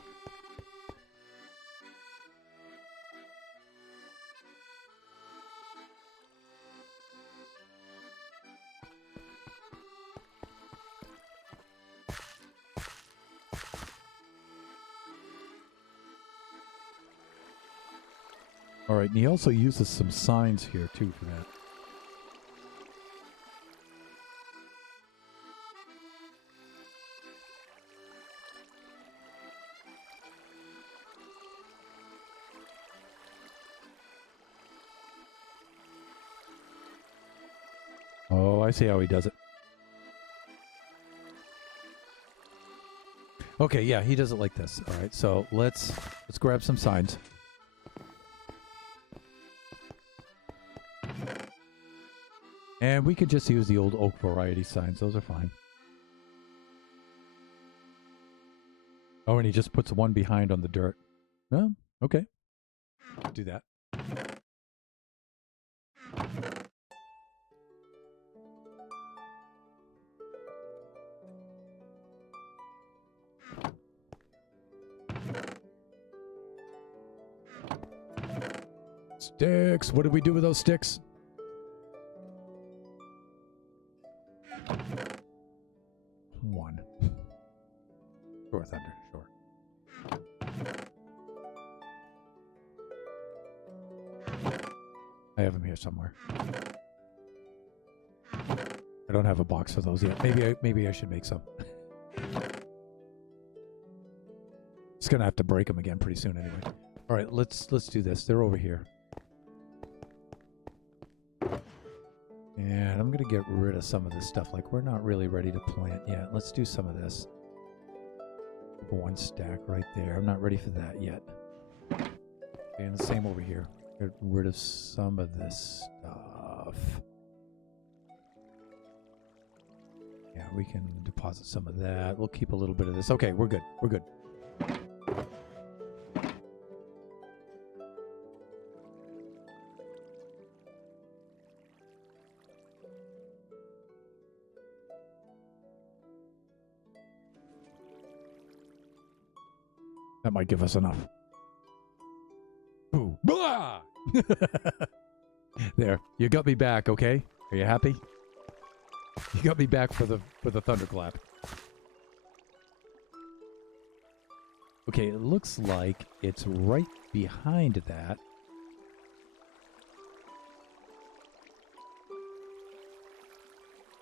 All right, and he also uses some signs here, too, for that. Oh, I see how he does it. Okay, yeah, he does it like this. All right, so let's grab some signs. And we could just use the old oak variety signs. Those are fine. Oh, and he just puts one behind on the dirt. Oh, okay. Do that. Sticks. What did we do with those sticks? One. Sure, Thunder. Sure. I have them here somewhere. I don't have a box of those yet. Maybe I should make some. Just gonna have to break them again pretty soon anyway. All right, let's do this. They're over here. And I'm going to get rid of some of this stuff. Like, we're not really ready to plant yet. Let's do some of this. One stack right there. I'm not ready for that yet. Okay, and the same over here. Get rid of some of this stuff. Yeah, we can deposit some of that. We'll keep a little bit of this. Okay, we're good. We're good. That might give us enough. Ooh. Blah! There. You got me back, okay? Are you happy? You got me back for the thunderclap. Okay, it looks like it's right behind that.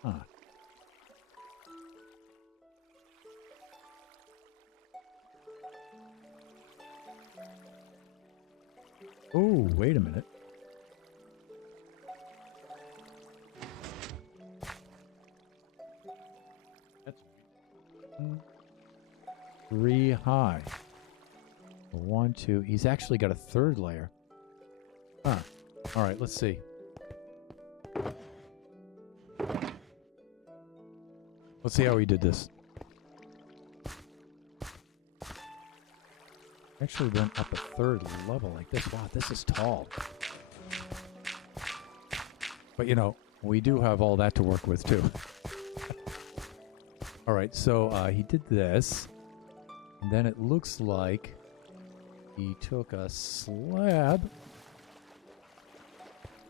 Huh. Oh, wait a minute. That's 3 high. 1, 2. He's actually got a third layer. Huh. All right, let's see. Let's see how he did this. Actually went up a third level like this. Wow, this is tall. But you know, we do have all that to work with too. All right, so he did this. And then it looks like he took a slab.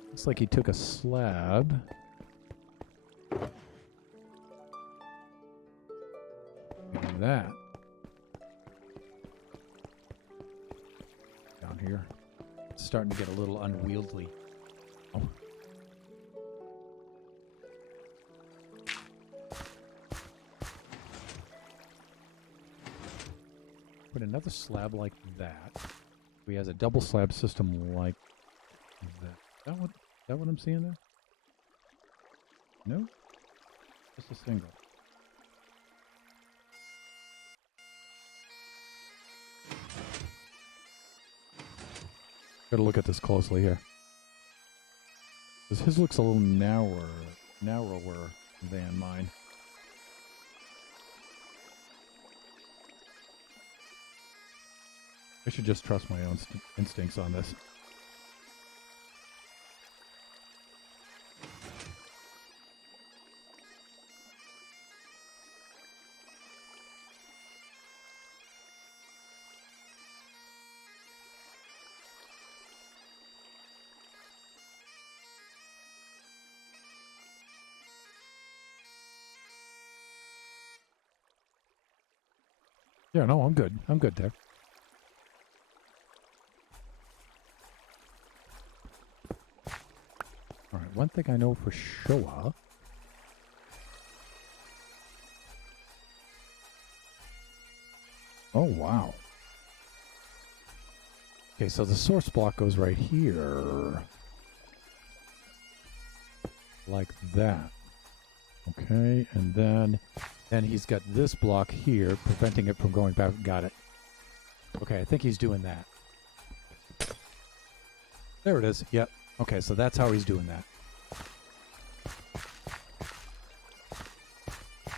Looks like he took a slab. And that. Down here. It's starting to get a little unwieldy. Oh. Put another slab like that. He has a double slab system like that. Is that what I'm seeing there? No? Just a single. Gotta look at this closely here. Because his looks a little narrower than mine. should just trust my own instincts on this. Yeah, no, I'm good. I'm good there. All right, one thing I know for sure. Oh, wow. Okay, so the source block goes right here. Like that. Okay, and then he's got this block here, preventing it from going back. Got it. Okay, I think he's doing that. There it is. Yep. Okay, so that's how he's doing that.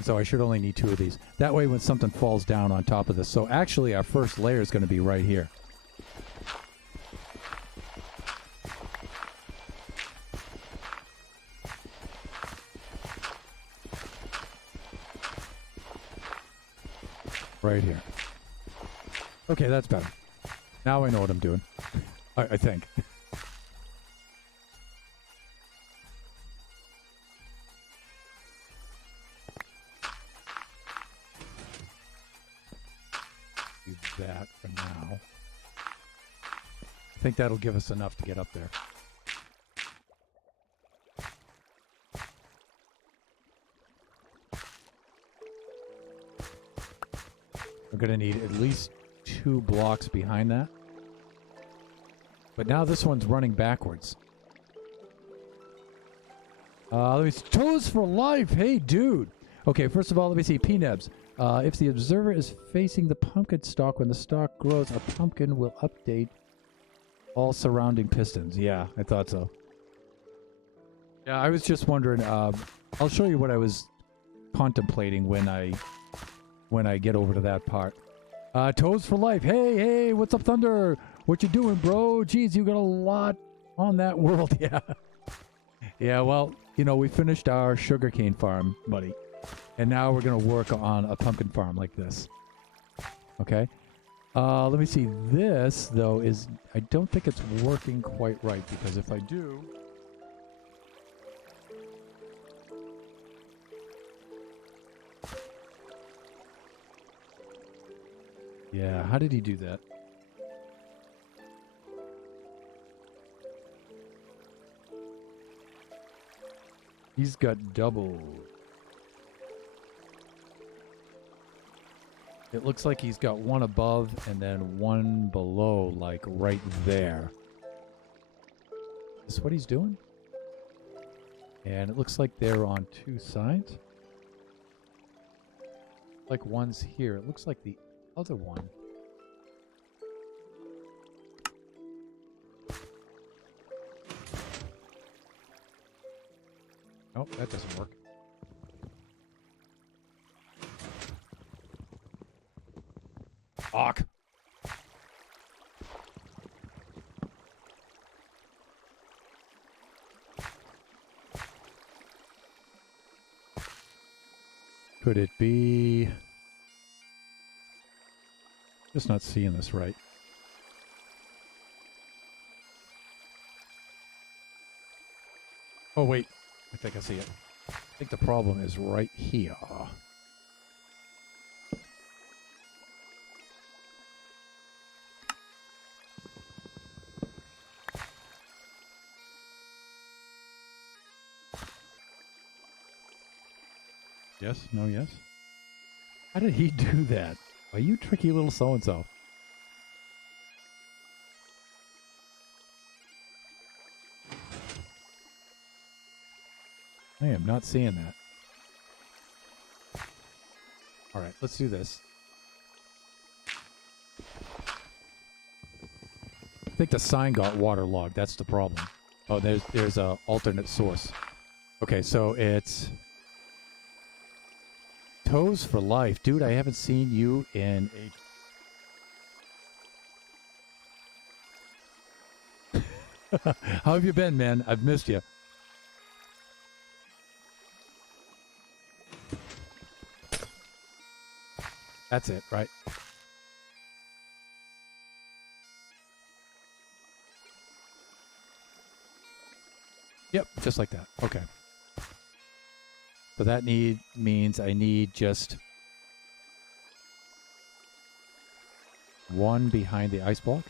So I should only need 2 of these. That way when something falls down on top of this. So actually our first layer is going to be right here. Right here. Okay, that's better. Now I know what I'm doing. I think. Do that for now. I think that'll give us enough to get up there. We're going to need at least 2 blocks behind that. But now this one's running backwards. Let me see. Toes for life. Hey, dude. Okay, first of all, let me see. PNebs. If the observer is facing the pumpkin stalk, when the stalk grows, a pumpkin will update all surrounding pistons. Yeah, I thought so. Yeah, I was just wondering. I'll show you what I was contemplating when I get over to that part. Toes for life. Hey, what's up, Thunder? What you doing, bro? Geez, you got a lot on that world. Yeah. Yeah, well, you know, we finished our sugarcane farm, buddy. And now we're going to work on a pumpkin farm like this. Okay. Let me see. This, though, is... I don't think it's working quite right, because if I do... Yeah, how did he do that? He's got double. It looks like he's got one above and then one below, like right there. Is this what he's doing? And it looks like they're on 2 sides. Like one's here. It looks like the other one. Oh, that doesn't work. Fuck. Could it be... Just not seeing this right. Oh, wait. I think I see it. I think the problem is right here. Yes? No, yes? How did he do that? Are you tricky little so-and-so? I am not seeing that. Alright, let's do this. I think the sign got waterlogged. That's the problem. Oh, there's a alternate source. Okay, so it's... Toes for life. Dude, I haven't seen you in a... How have you been, man? I've missed you. That's it, right? Yep, just like that. Okay. So that means I need just one behind the ice block.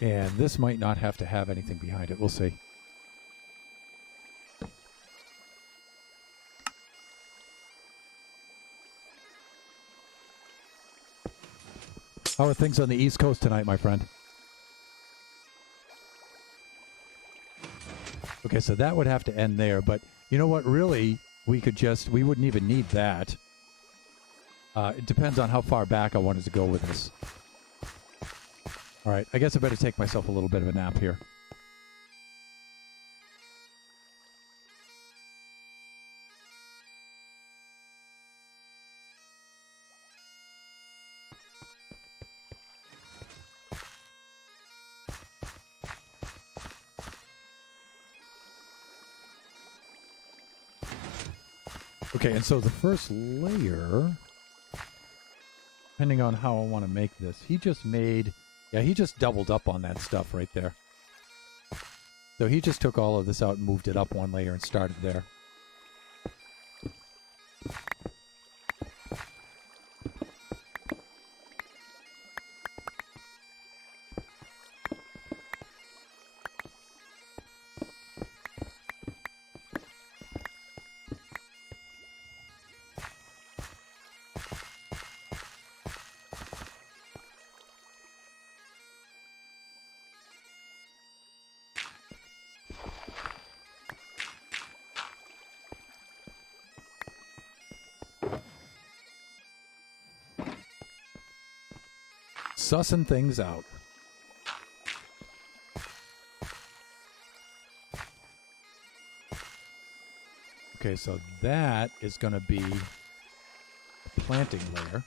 And this might not have to have anything behind it. We'll see. How are things on the East Coast tonight, my friend? Okay, so that would have to end there, but you know what? Really, we wouldn't even need that. It depends on how far back I wanted to go with this. All right, I guess I better take myself a little bit of a nap here. Okay, and so the first layer, depending on how I want to make this, he just doubled up on that stuff right there. So he just took all of this out and moved it up one layer and started there. Sussing things out. Okay, so that is going to be a planting layer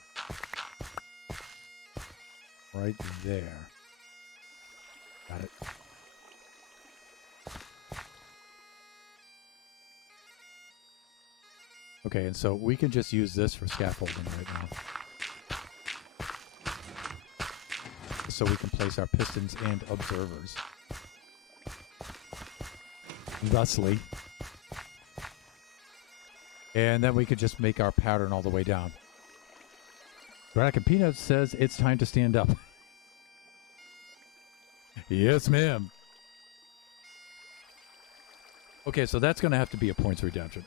right there. Got it. Okay, and so we can just use this for scaffolding right now. So we can place our pistons and observers. Thusly. And then we could just make our pattern all the way down. Veronica Peanut says it's time to stand up. Yes, ma'am. Okay, so that's going to have to be a points redemption.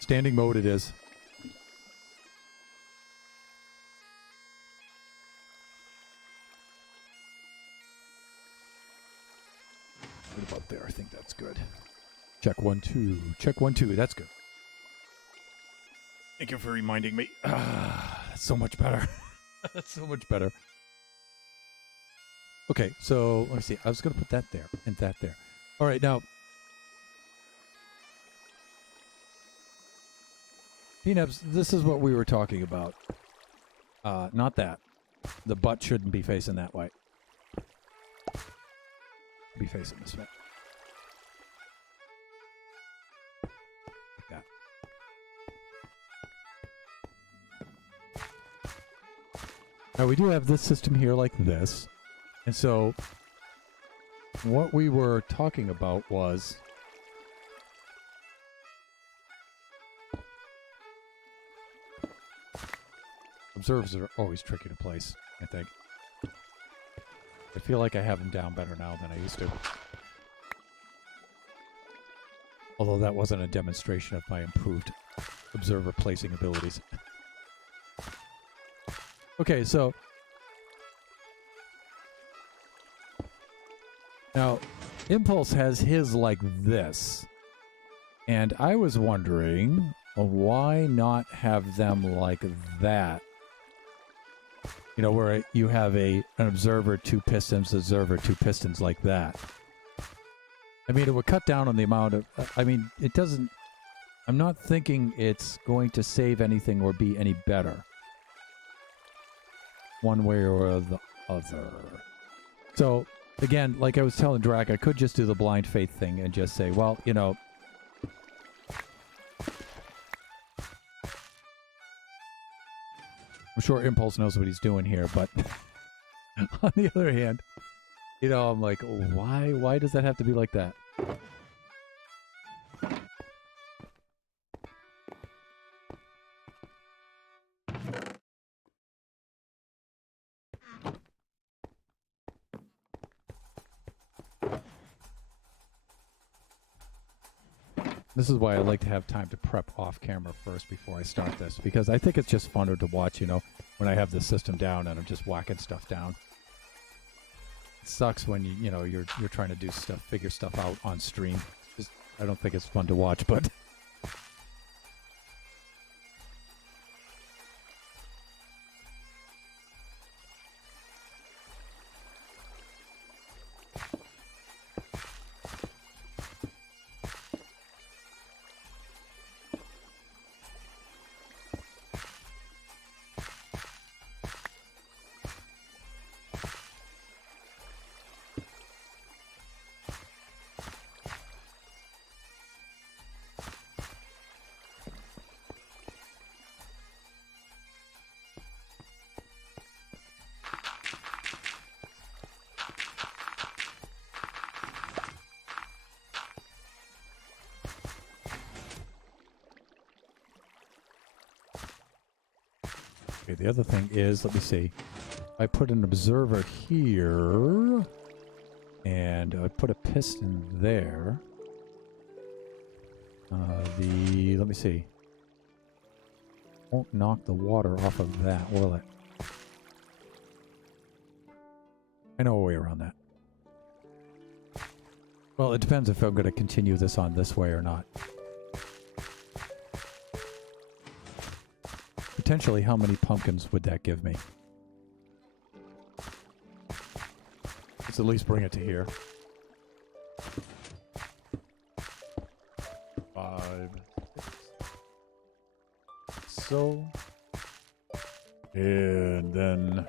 Standing mode it is. What about there? I think that's good. Check 1, 2. Check 1, 2. That's good. Thank you for reminding me. That's so much better. That's so much better. Okay, so let me see. I was going to put that there and that there. All right, now. Peanuts, this is what we were talking about. Not that. The butt shouldn't be facing that way. Be facing this way. Like that. Now we do have this system here like this. And so what we were talking about was observers are always tricky to place, I think. I feel like I have them down better now than I used to. Although that wasn't a demonstration of my improved observer placing abilities. Okay, so now Impulse has his like this. And I was wondering, why not have them like that? You know, where you have an observer, 2 pistons, observer, 2 pistons like that. I mean, it would cut down on the amount of... I mean, it doesn't... I'm not thinking it's going to save anything or be any better. One way or the other. So, again, like I was telling Drac, I could just do the blind faith thing and just say, well, you know... I'm sure Impulse knows what he's doing here, but on the other hand, you know, I'm like, why does that have to be like that? This is why I like to have time to prep off camera first before I start this, because I think it's just funner to watch, you know, when I have the system down and I'm just whacking stuff down. It sucks when you know, you're trying to do stuff, figure stuff out on stream. Just, I don't think it's fun to watch, but okay, the other thing is, let me see. I put an observer here, and I put a piston there. Let me see. Won't knock the water off of that, will it? I know a way around that. Well, it depends if I'm going to continue this on this way or not. Potentially, how many pumpkins would that give me? Let's at least bring it to here. 5, 6. So. And then...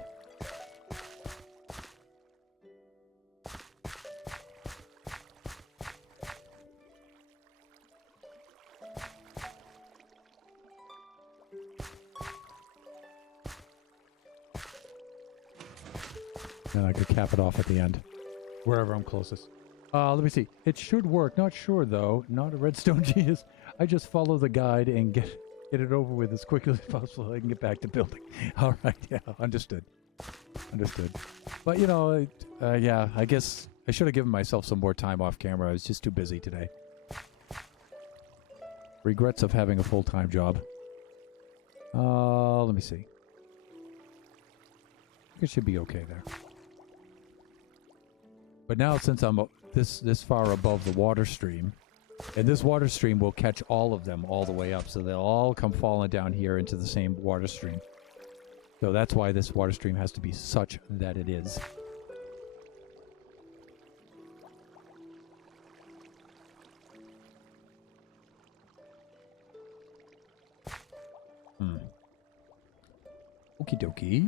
and I could cap it off at the end, wherever I'm closest. Let me see. It should work. Not sure, though. Not a redstone genius. I just follow the guide and get it over with as quickly as possible so I can get back to building. All right. Yeah, understood. Understood. But, you know, yeah, I guess I should have given myself some more time off camera. I was just too busy today. Regrets of having a full-time job. Let me see. I think it should be okay there. But now, since I'm this far above the water stream, and this water stream will catch all of them all the way up, so they'll all come falling down here into the same water stream. So that's why this water stream has to be such that it is. Okie dokie.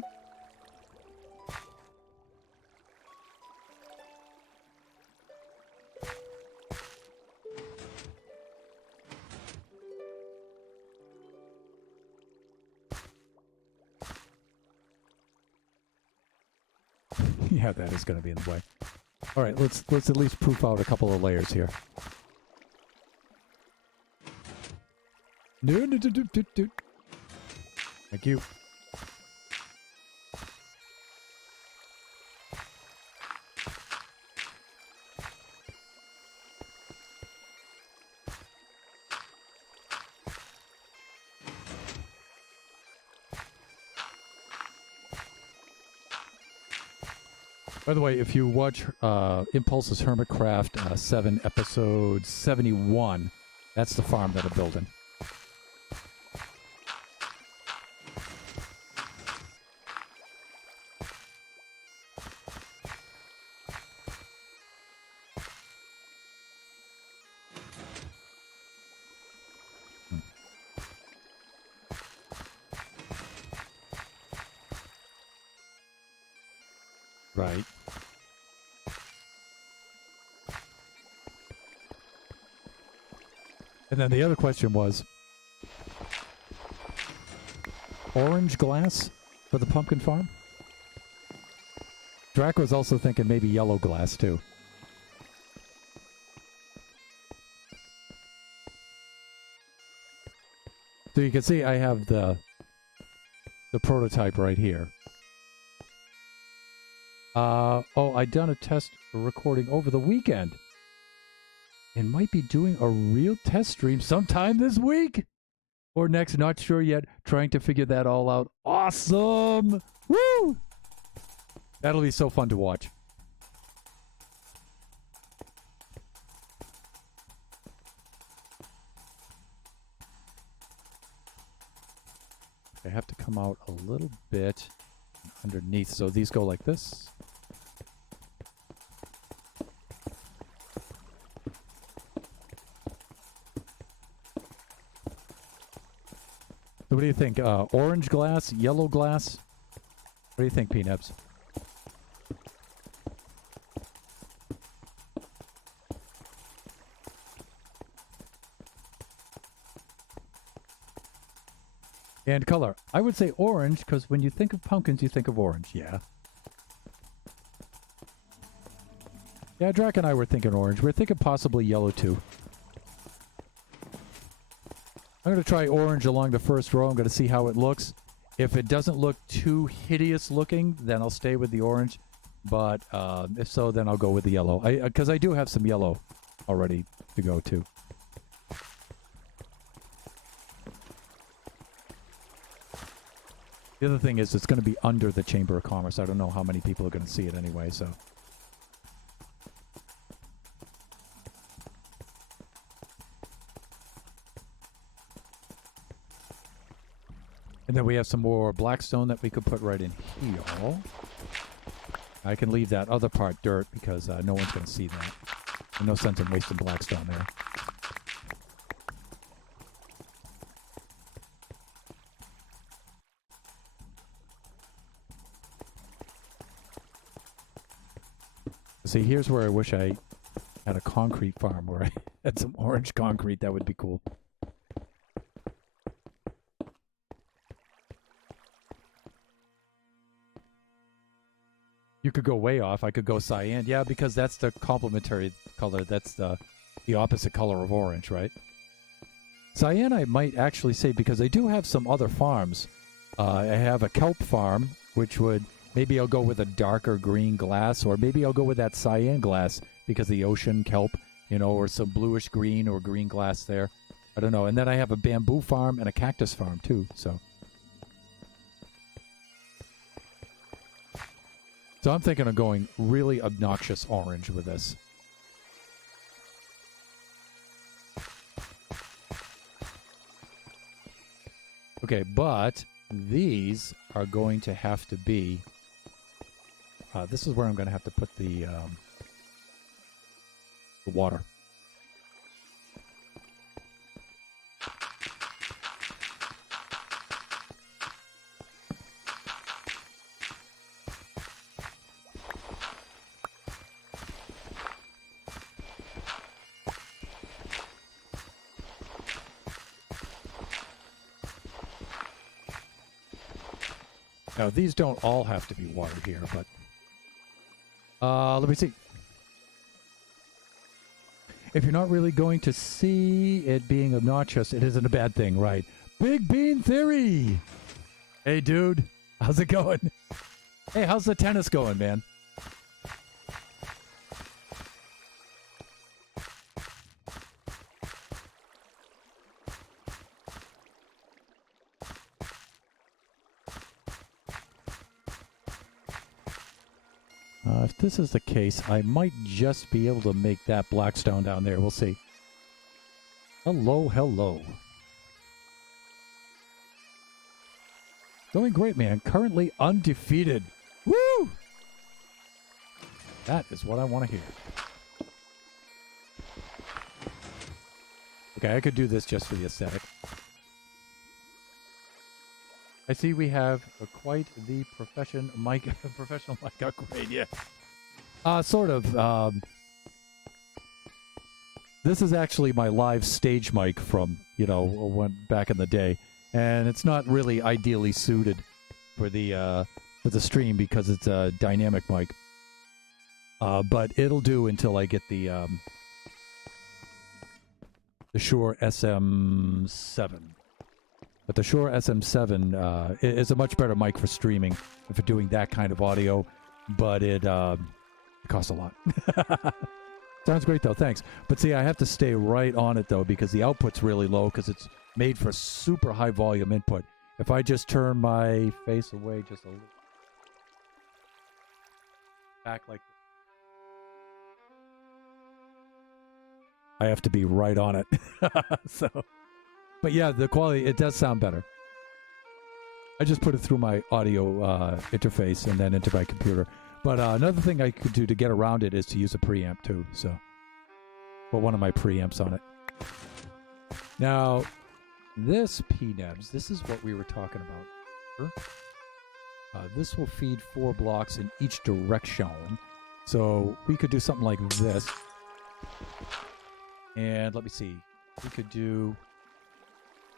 Yeah, that is going to be in the way. All right, let's at least proof out a couple of layers here. No. Thank you. By the way, if you watch Impulse's Hermitcraft 7 episode 71, that's the farm that I'm building. Right. And then the other question was orange glass for the pumpkin farm? Drac was also thinking maybe yellow glass too. So you can see I have the prototype right here. Oh, I done a test recording over the weekend. And might be doing a real test stream sometime this week. Or next, not sure yet. Trying to figure that all out. Awesome! Woo! That'll be so fun to watch. I have to come out a little bit underneath. So these go like this. So what do you think? Orange glass, yellow glass? What do you think, Peanuts? And color. I would say orange, because when you think of pumpkins, you think of orange. Yeah. Yeah, Drac and I were thinking orange. We're thinking possibly yellow, too. I'm going to try orange along the first row. I'm going to see how it looks. If it doesn't look too hideous looking, then I'll stay with the orange. But if so, then I'll go with the yellow. Because I do have some yellow already to go, too. The other thing is it's going to be under the Chamber of Commerce. I don't know how many people are going to see it anyway, so. And then we have some more blackstone that we could put right in here. I can leave that other part dirt because no one's going to see that. There's no sense in wasting blackstone there. See, here's where I wish I had a concrete farm where I had some orange concrete. That would be cool. You could go way off. I could go cyan. Yeah, because that's the complementary color. That's the opposite color of orange, right? Cyan I might actually say because I do have some other farms. I have a kelp farm, which would... Maybe I'll go with a darker green glass, or maybe I'll go with that cyan glass because the ocean kelp, you know, or some bluish green or green glass there. I don't know. And then I have a bamboo farm and a cactus farm too, so. So I'm thinking of going really obnoxious orange with this. Okay, but these are going to have to be... this is where I'm going to have to put the water. Now, these don't all have to be watered here, but... let me see. If you're not really going to see it being obnoxious, it isn't a bad thing, right? Big Bean Theory! Hey, dude. How's it going? Hey, how's the tennis going, man? If this is the case, I might just be able to make that blackstone down there. We'll see. Hello, hello. Going great, man. Currently undefeated. Woo! That is what I want to hear. Okay, I could do this just for the aesthetic. I see we have quite the professional mic upgrade. Yeah. Sort of. This is actually my live stage mic from, when back in the day, and it's not really ideally suited for the stream because it's a dynamic mic. But it'll do until I get the Shure SM7. But the Shure SM7 is a much better mic for streaming and for doing that kind of audio, but it costs a lot. Sounds great, though. Thanks. But see, I have to stay right on it, though, because the output's really low because it's made for super high volume input. If I just turn my face away just a little back like this, I have to be right on it. But yeah, the quality, it does sound better. I just put it through my audio interface and then into my computer. But another thing I could do to get around it is to use a preamp too. So, put one of my preamps on it. Now, this PNEBS, this is what we were talking about. This will feed 4 blocks in each direction. So we could do something like this. And let me see. We could do...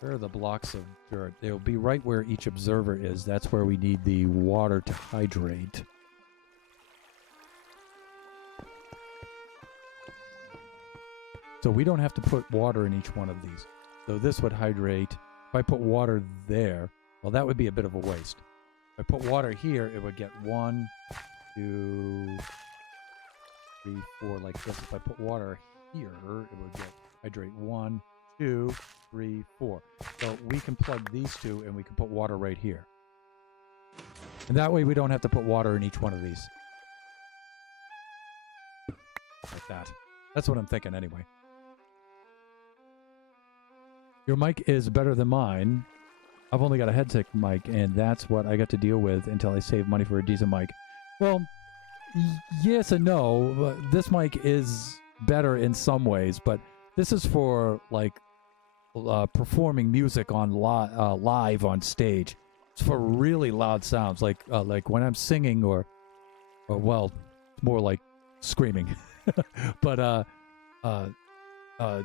Where are the blocks of dirt? They'll be right where each observer is. That's where we need the water to hydrate. So we don't have to put water in each one of these. So this would hydrate. If I put water there, well, that would be a bit of a waste. If I put water here, it would get 1, 2, 3, 4 like this. If I put water here, it would get hydrate 1, 2, 3, 4. So we can plug these two and we can put water right here. And that way we don't have to put water in each one of these. Like that. That's what I'm thinking anyway. Your mic is better than mine. I've only got a headset mic, and that's what I got to deal with until I save money for a decent mic. Well, yes and no. This mic is better in some ways, but this is for, like, performing music on live on stage. It's for really loud sounds, like when I'm singing or well, more like screaming. But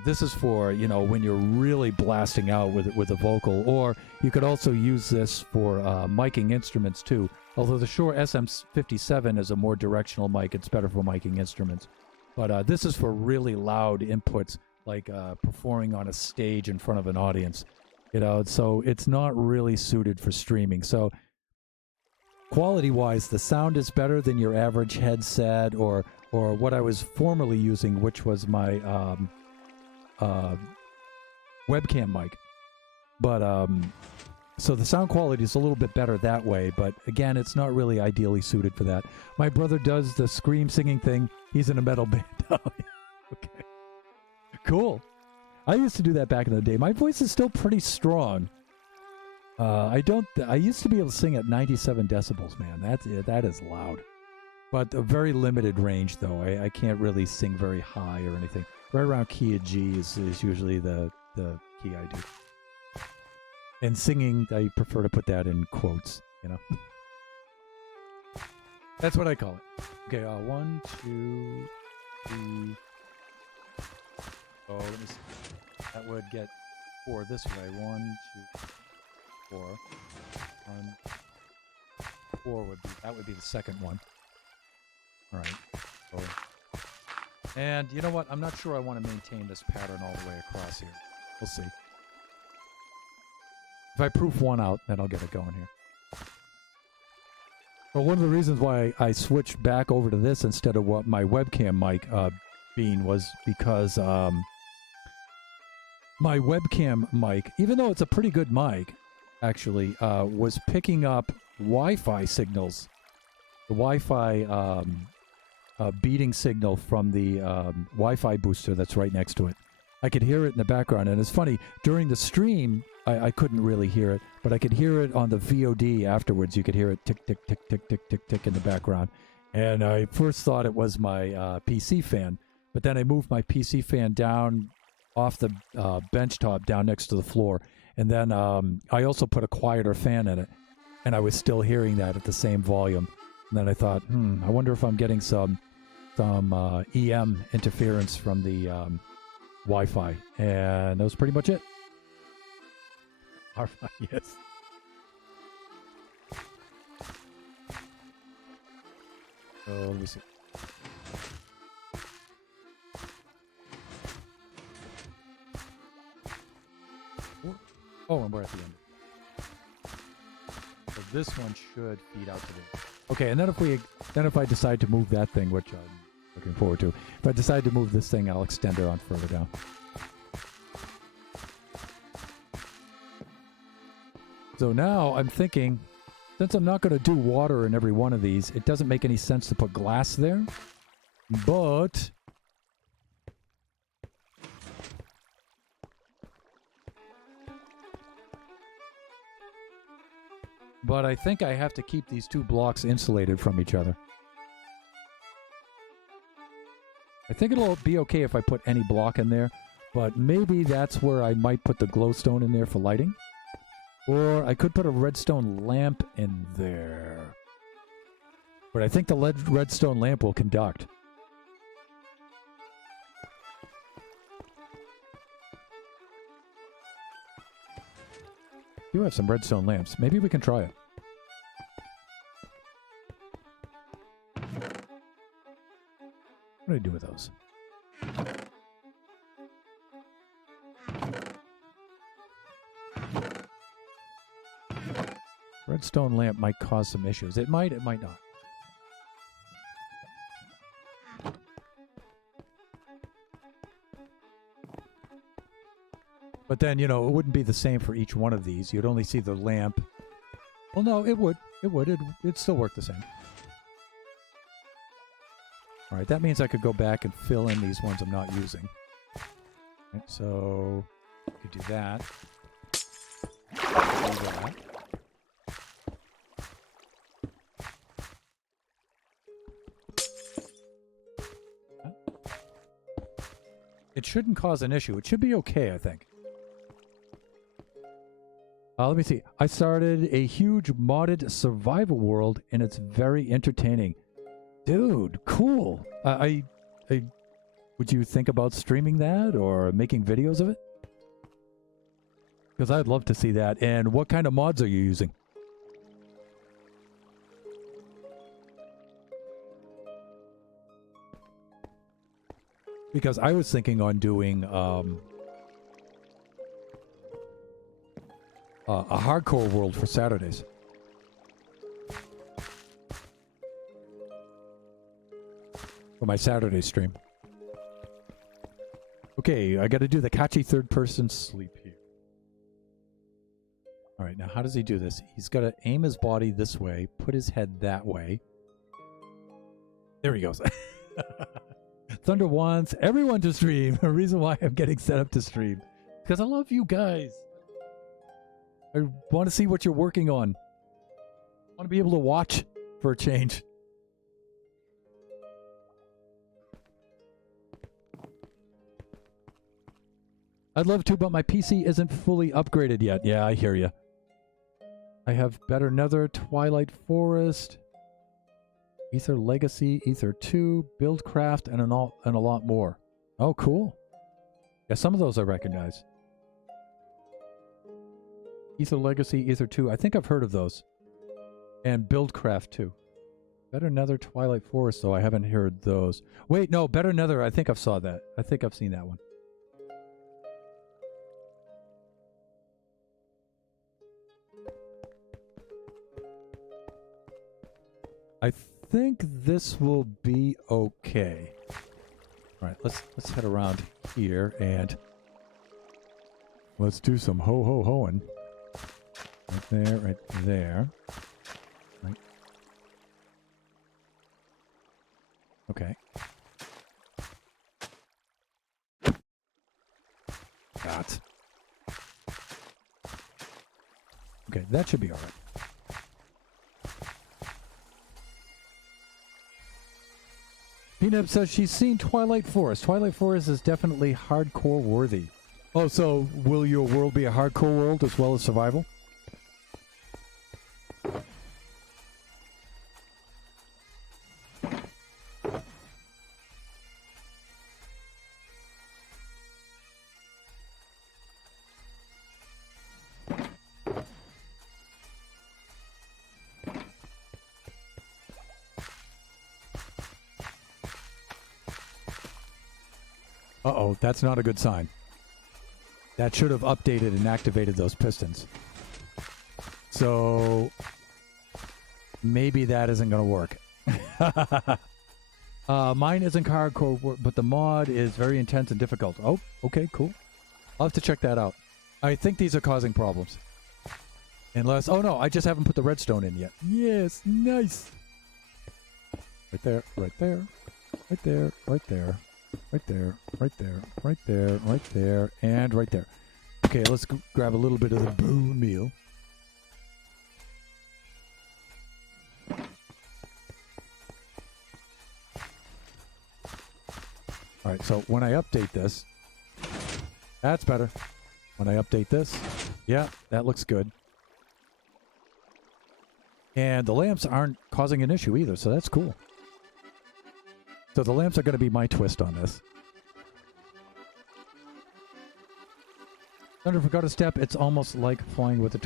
this is for, when you're really blasting out with a vocal, or you could also use this for miking instruments too. Although the Shure SM57 is a more directional mic, it's better for miking instruments. But this is for really loud inputs, like performing on a stage in front of an audience. So it's not really suited for streaming. So quality-wise, the sound is better than your average headset or what I was formerly using, which was my webcam mic. But so the sound quality is a little bit better that way, but again, it's not really ideally suited for that. My brother does the scream singing thing. He's in a metal band. Oh, yeah. Okay. Cool. I used to do that back in the day. My voice is still pretty strong. I used to be able to sing at 97 decibels, man. That is loud. But a very limited range, though. I can't really sing very high or anything. Right around key of G is usually the key I do. And singing, I prefer to put that in quotes, That's what I call it. Okay, 1, 2, 3. Oh, let me see. That would get 4 this way. 1, 2, 4. 1, 4 would be the second one. All right. So, and you know what? I'm not sure I want to maintain this pattern all the way across here. We'll see. If I proof one out, then I'll get it going here. But one of the reasons why I switched back over to this instead of what my webcam mic being was because my webcam mic, even though it's a pretty good mic, actually, was picking up Wi-Fi signals. The Wi-Fi beating signal from the Wi-Fi booster that's right next to it. I could hear it in the background, and it's funny, during the stream, I couldn't really hear it, but I could hear it on the VOD afterwards. You could hear it tick, tick, tick, tick, tick, tick, tick in the background. And I first thought it was my PC fan, but then I moved my PC fan down off the bench top down next to the floor, And then I also put a quieter fan in it, and I was still hearing that at the same volume. And then I thought, I wonder if I'm getting some EM interference from the Wi-Fi. And that was pretty much it. All right, yes. So let me see. Oh, and we're at the end. So this one should feed out to the. Okay, and then if I decide to move that thing, which I'm looking forward to, if I decide to move this thing, I'll extend it on further down. So now I'm thinking, since I'm not going to do water in every one of these, it doesn't make any sense to put glass there. But I think I have to keep these two blocks insulated from each other. I think it'll be okay if I put any block in there, but maybe that's where I might put the glowstone in there for lighting. Or I could put a redstone lamp in there. But I think the redstone lamp will conduct. You have some redstone lamps. Maybe we can try it. What do I do with those? Redstone lamp might cause some issues. It might not. But then, you know, it wouldn't be the same for each one of these. You'd only see the lamp. Well, no, it would. It would. It'd still work the same. All right, that means I could go back and fill in these ones I'm not using. Okay, so I could do that. Do that. It shouldn't cause an issue. It should be okay, I think. Let me see. I started a huge modded survival world, and it's very entertaining. Dude, cool. Would you think about streaming that or making videos of it? Because I'd love to see that. And what kind of mods are you using? Because I was thinking on doing a hardcore world for Saturdays. For my Saturday stream. Okay, I got to do the Kachi third person sleep here. All right, now how does he do this? He's got to aim his body this way, put his head that way. There he goes. Thunder wants everyone to stream. A reason why I'm getting set up to stream. Because I love you guys. I want to see what you're working on. I want to be able to watch for a change. I'd love to, but my PC isn't fully upgraded yet. Yeah, I hear you. I have Better Nether, Twilight Forest, Aether Legacy, Aether 2, Buildcraft, and a lot more. Oh, cool. Yeah, some of those I recognize. Aether Legacy, Aether 2. I think I've heard of those. And Buildcraft, too. Better Nether, Twilight Forest, though. I haven't heard those. Wait, no. Better Nether. I think I've saw that. I think I've seen that one. I think this will be okay. All right, let's head around here and let's do some ho-ho-hoing. Right there, right there. Right. Okay. That. Okay, that should be all right. Peanut says she's seen Twilight Forest. Twilight Forest is definitely hardcore worthy. Oh, so will your world be a hardcore world as well as survival? Uh-oh, that's not a good sign. That should have updated and activated those pistons. So maybe that isn't going to work. Mine isn't hardcore, but the mod is very intense and difficult. Oh, okay, cool. I'll have to check that out. I think these are causing problems. Unless, oh no, I just haven't put the redstone in yet. Yes, nice. Right there, right there, right there, right there. Right there, right there, right there, right there, and right there. Okay, let's grab a little bit of the bone meal. Alright, so when I update this, that's better. When I update this, yeah, that looks good. And the lamps aren't causing an issue either, so that's cool. So the lamps are going to be my twist on this. Thunder forgot a step. It's almost like flying with a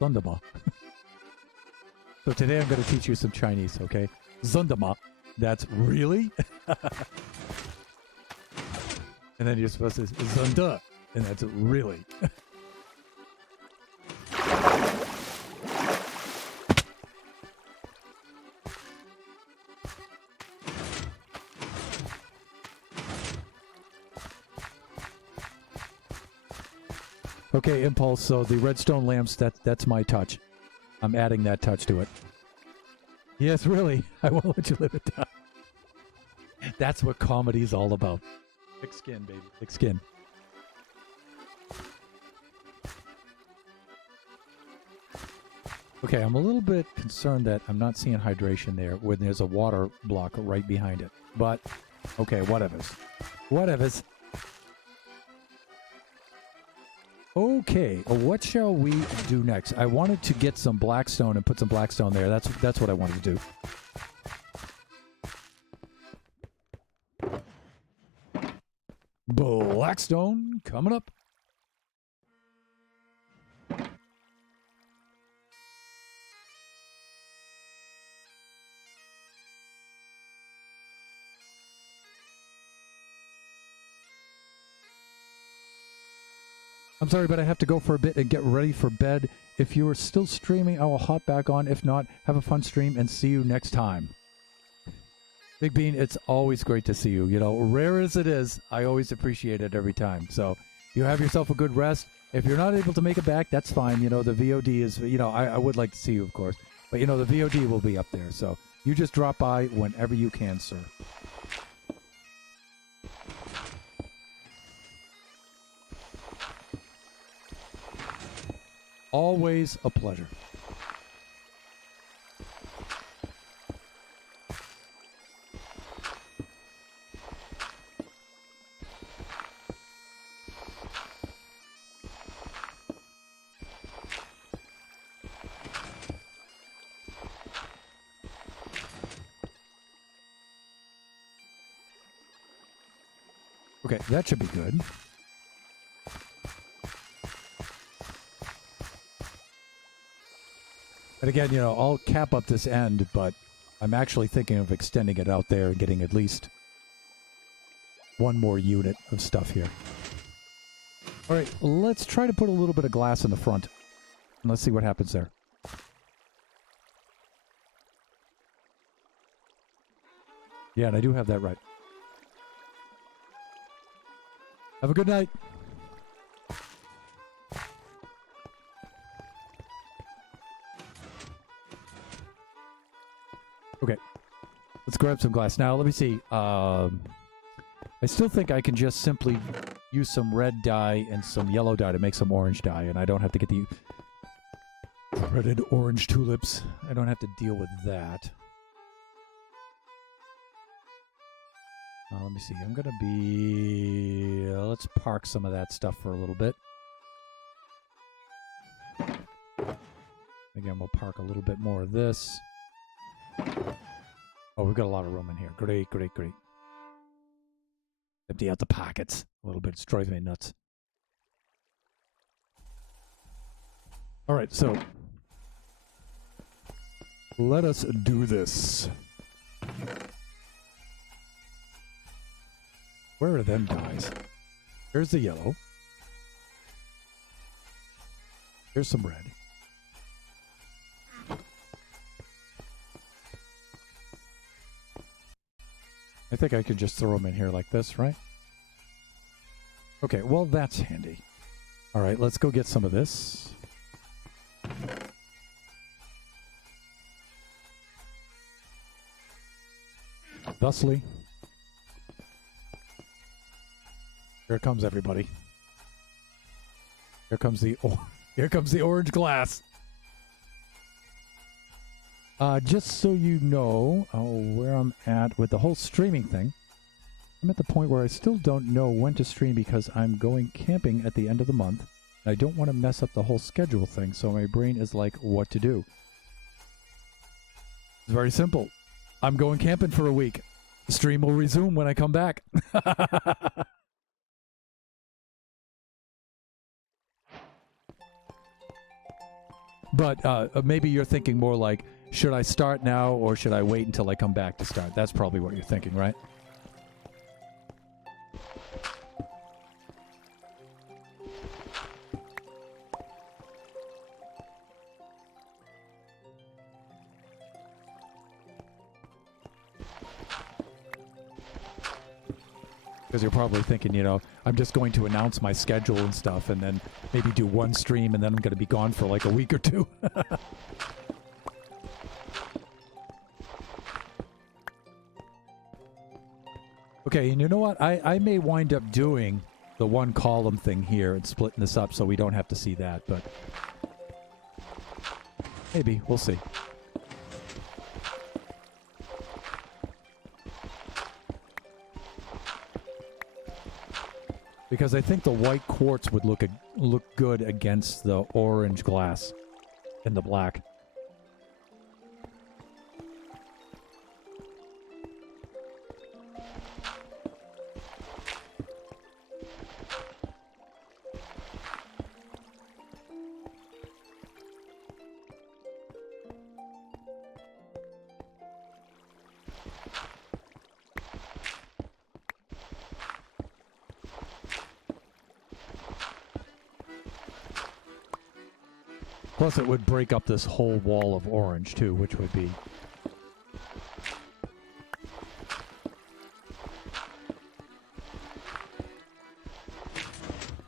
Zundama. So today I'm going to teach you some Chinese, okay? Zundama. That's really? And then you're supposed to say Zunda. And that's really. Okay, Impulse, so the redstone lamps, that's my touch. I'm adding that touch to it. Yes, really. I won't let you live it down. That's what comedy's all about. Thick skin, baby. Thick skin. Okay, I'm a little bit concerned that I'm not seeing hydration there when there's a water block right behind it. But, okay, whatevers. Whatevers. Okay, what shall we do next? I wanted to get some blackstone and put some blackstone there. That's what I wanted to do. Blackstone coming up. I'm sorry, but I have to go for a bit and get ready for bed. If you are still streaming, I will hop back on. If not, have a fun stream and see you next time. Big Bean, it's always great to see you. You know, rare as it is, I always appreciate it every time. So you have yourself a good rest. If you're not able to make it back, that's fine. You know, the VOD is, you know, I would like to see you, of course. But, you know, the VOD will be up there. So you just drop by whenever you can, sir. Always a pleasure. Okay, that should be good. And again, you know, I'll cap up this end, but I'm actually thinking of extending it out there and getting at least one more unit of stuff here. All right, let's try to put a little bit of glass in the front. And let's see what happens there. Yeah, and I do have that right. Have a good night. Okay, let's grab some glass. Now, let me see. I still think I can just simply use some red dye and some yellow dye to make some orange dye, and I don't have to get the dreaded orange tulips. I don't have to deal with that. Let me see. I'm going to be... let's park some of that stuff for a little bit. Again, we'll park a little bit more of this. Oh, we've got a lot of room in here. Great, great, great. Empty out the pockets a little bit. It's driving me nuts. All right, so let us do this. Where are them dyes? Here's the yellow. Here's some red. I think I could just throw them in here like this, right? Okay, well, that's handy. All right, let's go get some of this. Thusly, here comes everybody. Here comes the orange glass. Just so you know where I'm at with the whole streaming thing, I'm at the point where I still don't know when to stream because I'm going camping at the end of the month. And I don't want to mess up the whole schedule thing, so my brain is like, what to do? It's very simple. I'm going camping for a week. The stream will resume when I come back. But maybe you're thinking more like, should I start now or should I wait until I come back to start? That's probably what you're thinking, right? Because you're probably thinking, you know, I'm just going to announce my schedule and stuff and then maybe do one stream and then I'm going to be gone for like a week or two. Okay, and you know what? I may wind up doing the one column thing here and splitting this up so we don't have to see that, but maybe. We'll see. Because I think the white quartz would look good against the orange glass and the black. Plus, it would break up this whole wall of orange, too, which would be...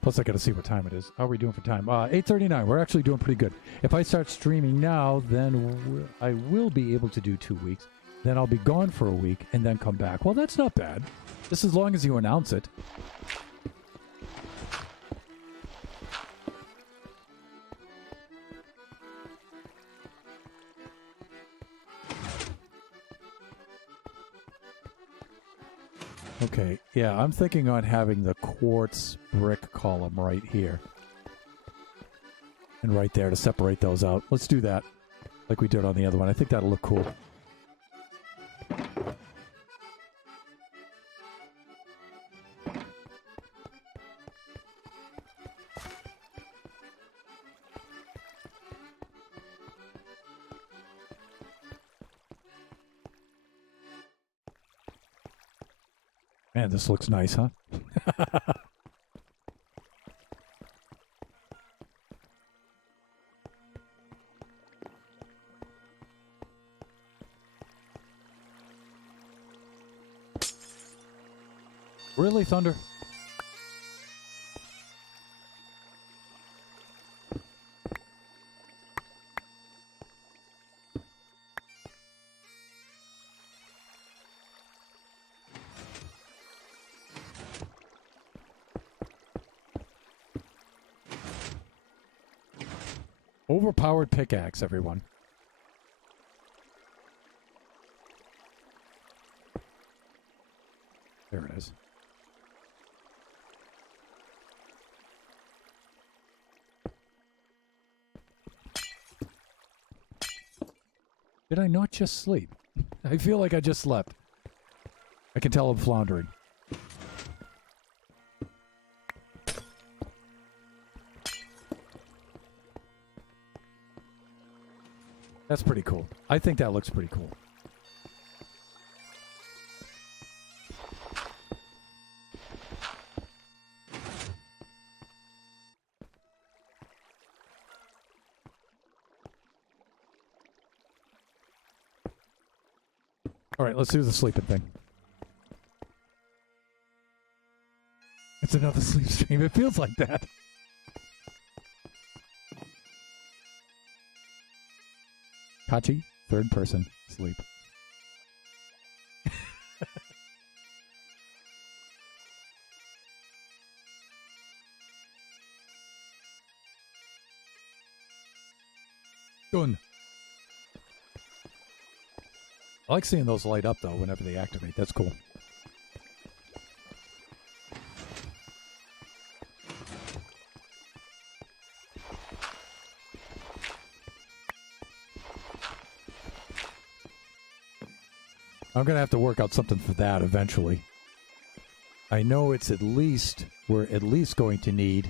Plus, I gotta see what time it is. How are we doing for time? 8:39. We're actually doing pretty good. If I start streaming now, then I will be able to do 2 weeks. Then I'll be gone for a week and then come back. Well, that's not bad. Just as long as you announce it. Okay, yeah, I'm thinking on having the quartz brick column right here. And right there to separate those out. Let's do that, like we did on the other one. I think that'll look cool. Man, this looks nice, huh? Really, Thunder? Overpowered pickaxe, everyone. There it is. Did I not just sleep? I feel like I just slept. I can tell I'm floundering. That's pretty cool. I think that looks pretty cool. All right, let's do the sleeping thing. It's another sleep stream. It feels like that. Kachi, third person, sleep. Done. I like seeing those light up, though, whenever they activate. That's cool. I'm going to have to work out something for that eventually. I know it's we're at least going to need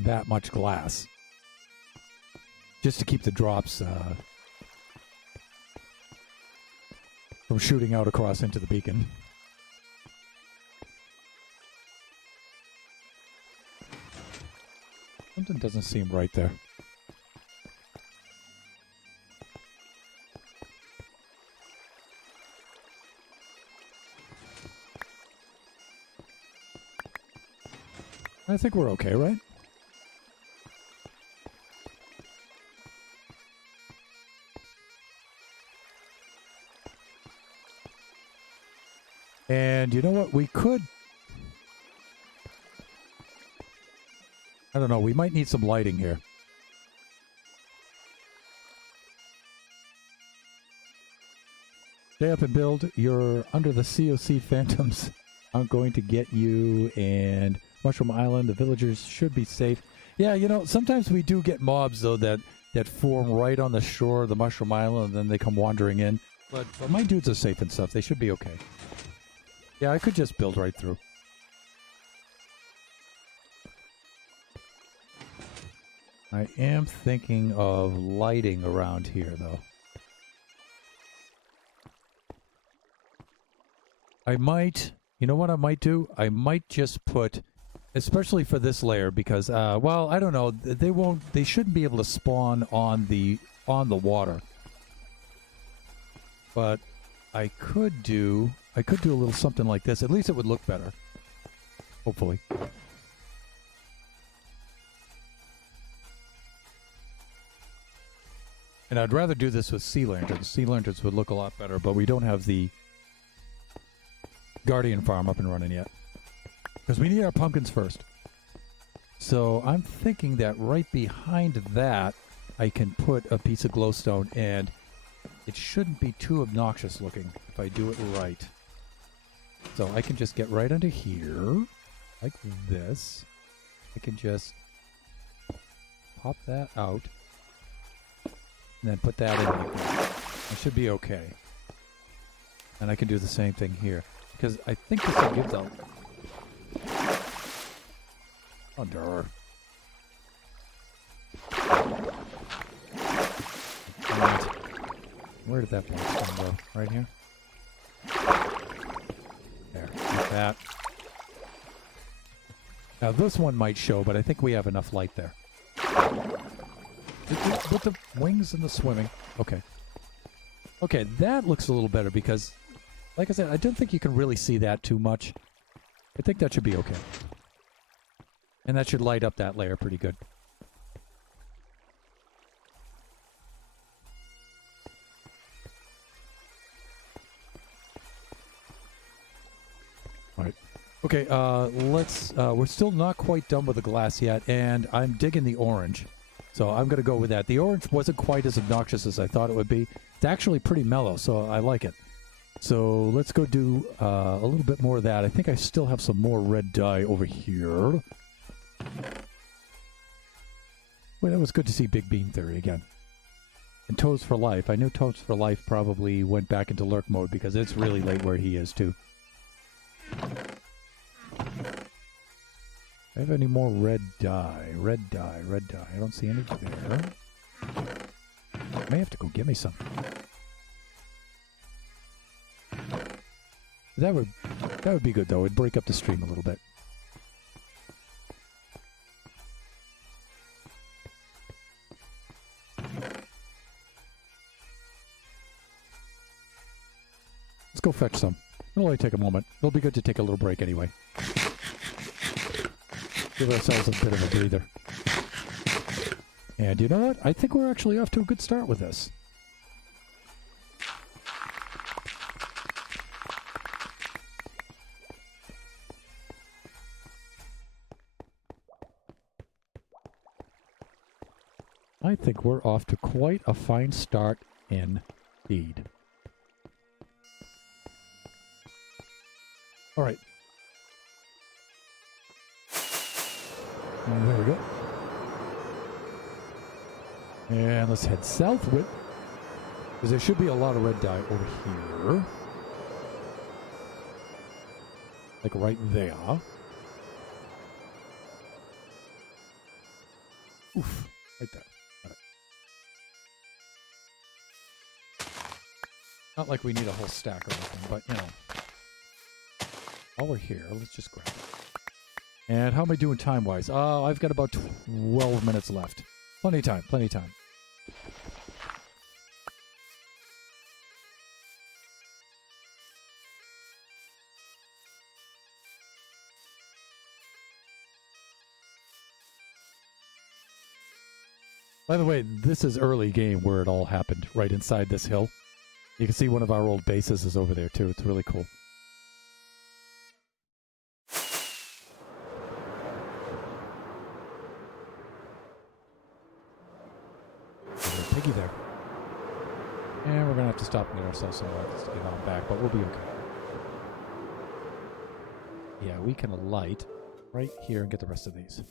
that much glass. Just to keep the drops from shooting out across into the beacon. Something doesn't seem right there. I think we're okay, right? And you know what? We could... I don't know. We might need some lighting here. Stay up and build. You're under the COC phantoms. I'm going to get you, and Mushroom Island, the villagers should be safe. Yeah, you know, sometimes we do get mobs, though, that form right on the shore of the Mushroom Island, and then they come wandering in. But my dudes are safe and stuff. They should be okay. Yeah, I could just build right through. I am thinking of lighting around here, though. I might... You know what I might do? I might just put... Especially for this layer, because, well, I don't know. They shouldn't be able to spawn on the water. But I could do a little something like this. At least it would look better. Hopefully. And I'd rather do this with sea lanterns. Sea lanterns would look a lot better, but we don't have the Guardian farm up and running yet. Because we need our pumpkins first. So I'm thinking that right behind that, I can put a piece of glowstone, and it shouldn't be too obnoxious looking if I do it right. So I can just get right under here, like this. I can just pop that out, and then put that in like that. It should be okay. And I can do the same thing here. Because I think this will give the... Under. And where did that box go? Right here? There, like that. Now this one might show, but I think we have enough light there. With the wings and the swimming. Okay. Okay, that looks a little better because, like I said, I don't think you can really see that too much. I think that should be okay. And that should light up that layer pretty good. Alright. Okay, let's... we're still not quite done with the glass yet, and I'm digging the orange. So I'm going to go with that. The orange wasn't quite as obnoxious as I thought it would be. It's actually pretty mellow, so I like it. So let's go do a little bit more of that. I think I still have some more red dye over here. Well, that was good to see Big Bean Theory again. And Toes for Life. I knew Toes for Life probably went back into lurk mode because it's really late where he is too. Do I have any more red dye? Red dye, red dye. I don't see any there. I may have to go get me some. That would be good though. It'd break up the stream a little bit. Let's go fetch some. It'll only take a moment. It'll be good to take a little break anyway. Give ourselves a bit of a breather. And you know what? I think we're actually off to a good start with this. I think we're off to quite a fine start indeed. All right. And there we go. And let's head southward, because there should be a lot of red dye over here. Like right there. Oof, right there. Got it. Not like we need a whole stack or anything, but you know. While we're here, let's just grab it. And how am I doing time-wise? Oh, I've got about 12 minutes left. Plenty of time, plenty of time. By the way, this is early game where it all happened, right inside this hill. You can see one of our old bases is over there too. It's really cool. Piggy there. And we're going to have to stop and get ourselves some lights to get on back, but we'll be okay. Yeah, we can light right here and get the rest of these.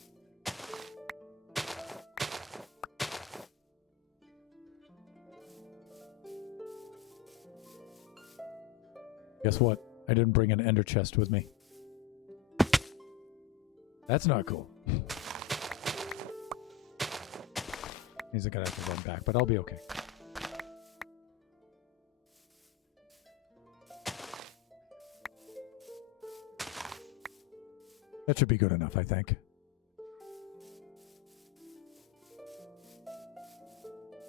Guess what? I didn't bring an ender chest with me. That's not cool. Means I'm gonna have to run back, but I'll be okay. That should be good enough, I think.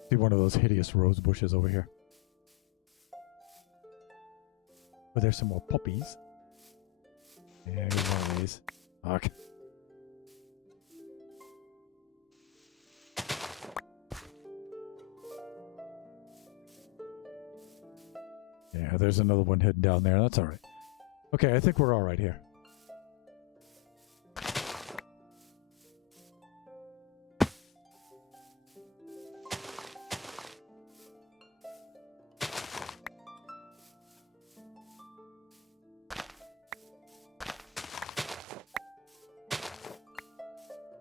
See one of those hideous rose bushes over here. Oh, there's some more puppies. Yeah, here's one of these. Fuck. Yeah, there's another one hidden down there. That's all right. Okay, I think we're all right here.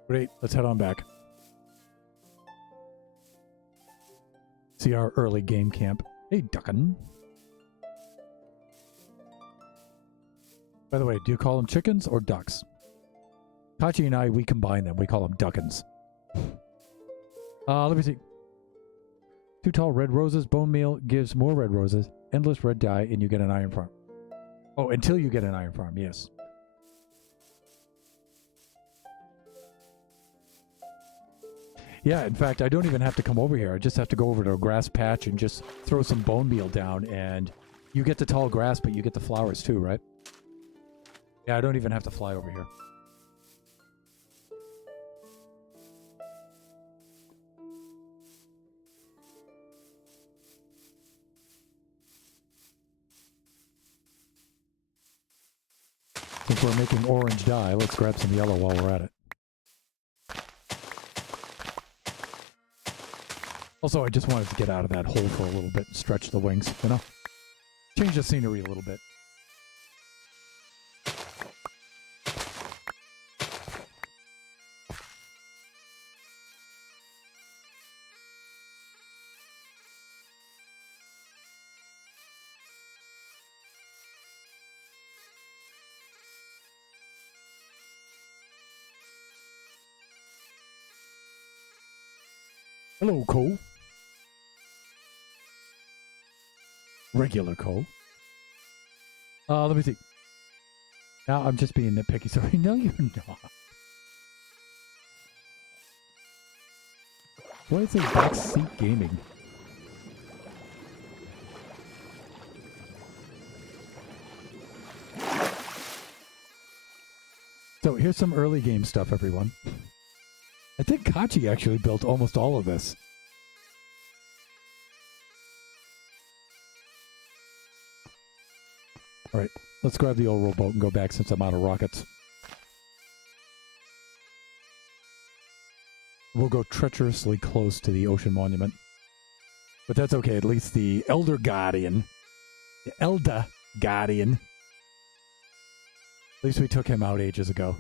Great, let's head on back. See our early game camp. Hey, Duckin. By the way, do you call them chickens or ducks? Kachi and I, we combine them. We call them duckins. Let me see. 2 tall red roses. Bone meal gives more red roses. Endless red dye, and you get an iron farm. Oh, until you get an iron farm, yes. Yeah, in fact, I don't even have to come over here. I just have to go over to a grass patch and just throw some bone meal down, and you get the tall grass, but you get the flowers too, right? Yeah, I don't even have to fly over here. Since we're making orange dye, let's grab some yellow while we're at it. Also, I just wanted to get out of that hole for a little bit and stretch the wings, you know? Change the scenery a little bit. Hello, Cole. Regular Cole. Let me see. Now I'm just being nitpicky. Sorry, no, you're not. Why is it backseat gaming? So here's some early game stuff, everyone. I think Kachi actually built almost all of this. All right, let's grab the old rowboat and go back since I'm out of rockets. We'll go treacherously close to the ocean monument. But that's okay, at least the Elder Guardian, at least we took him out ages ago.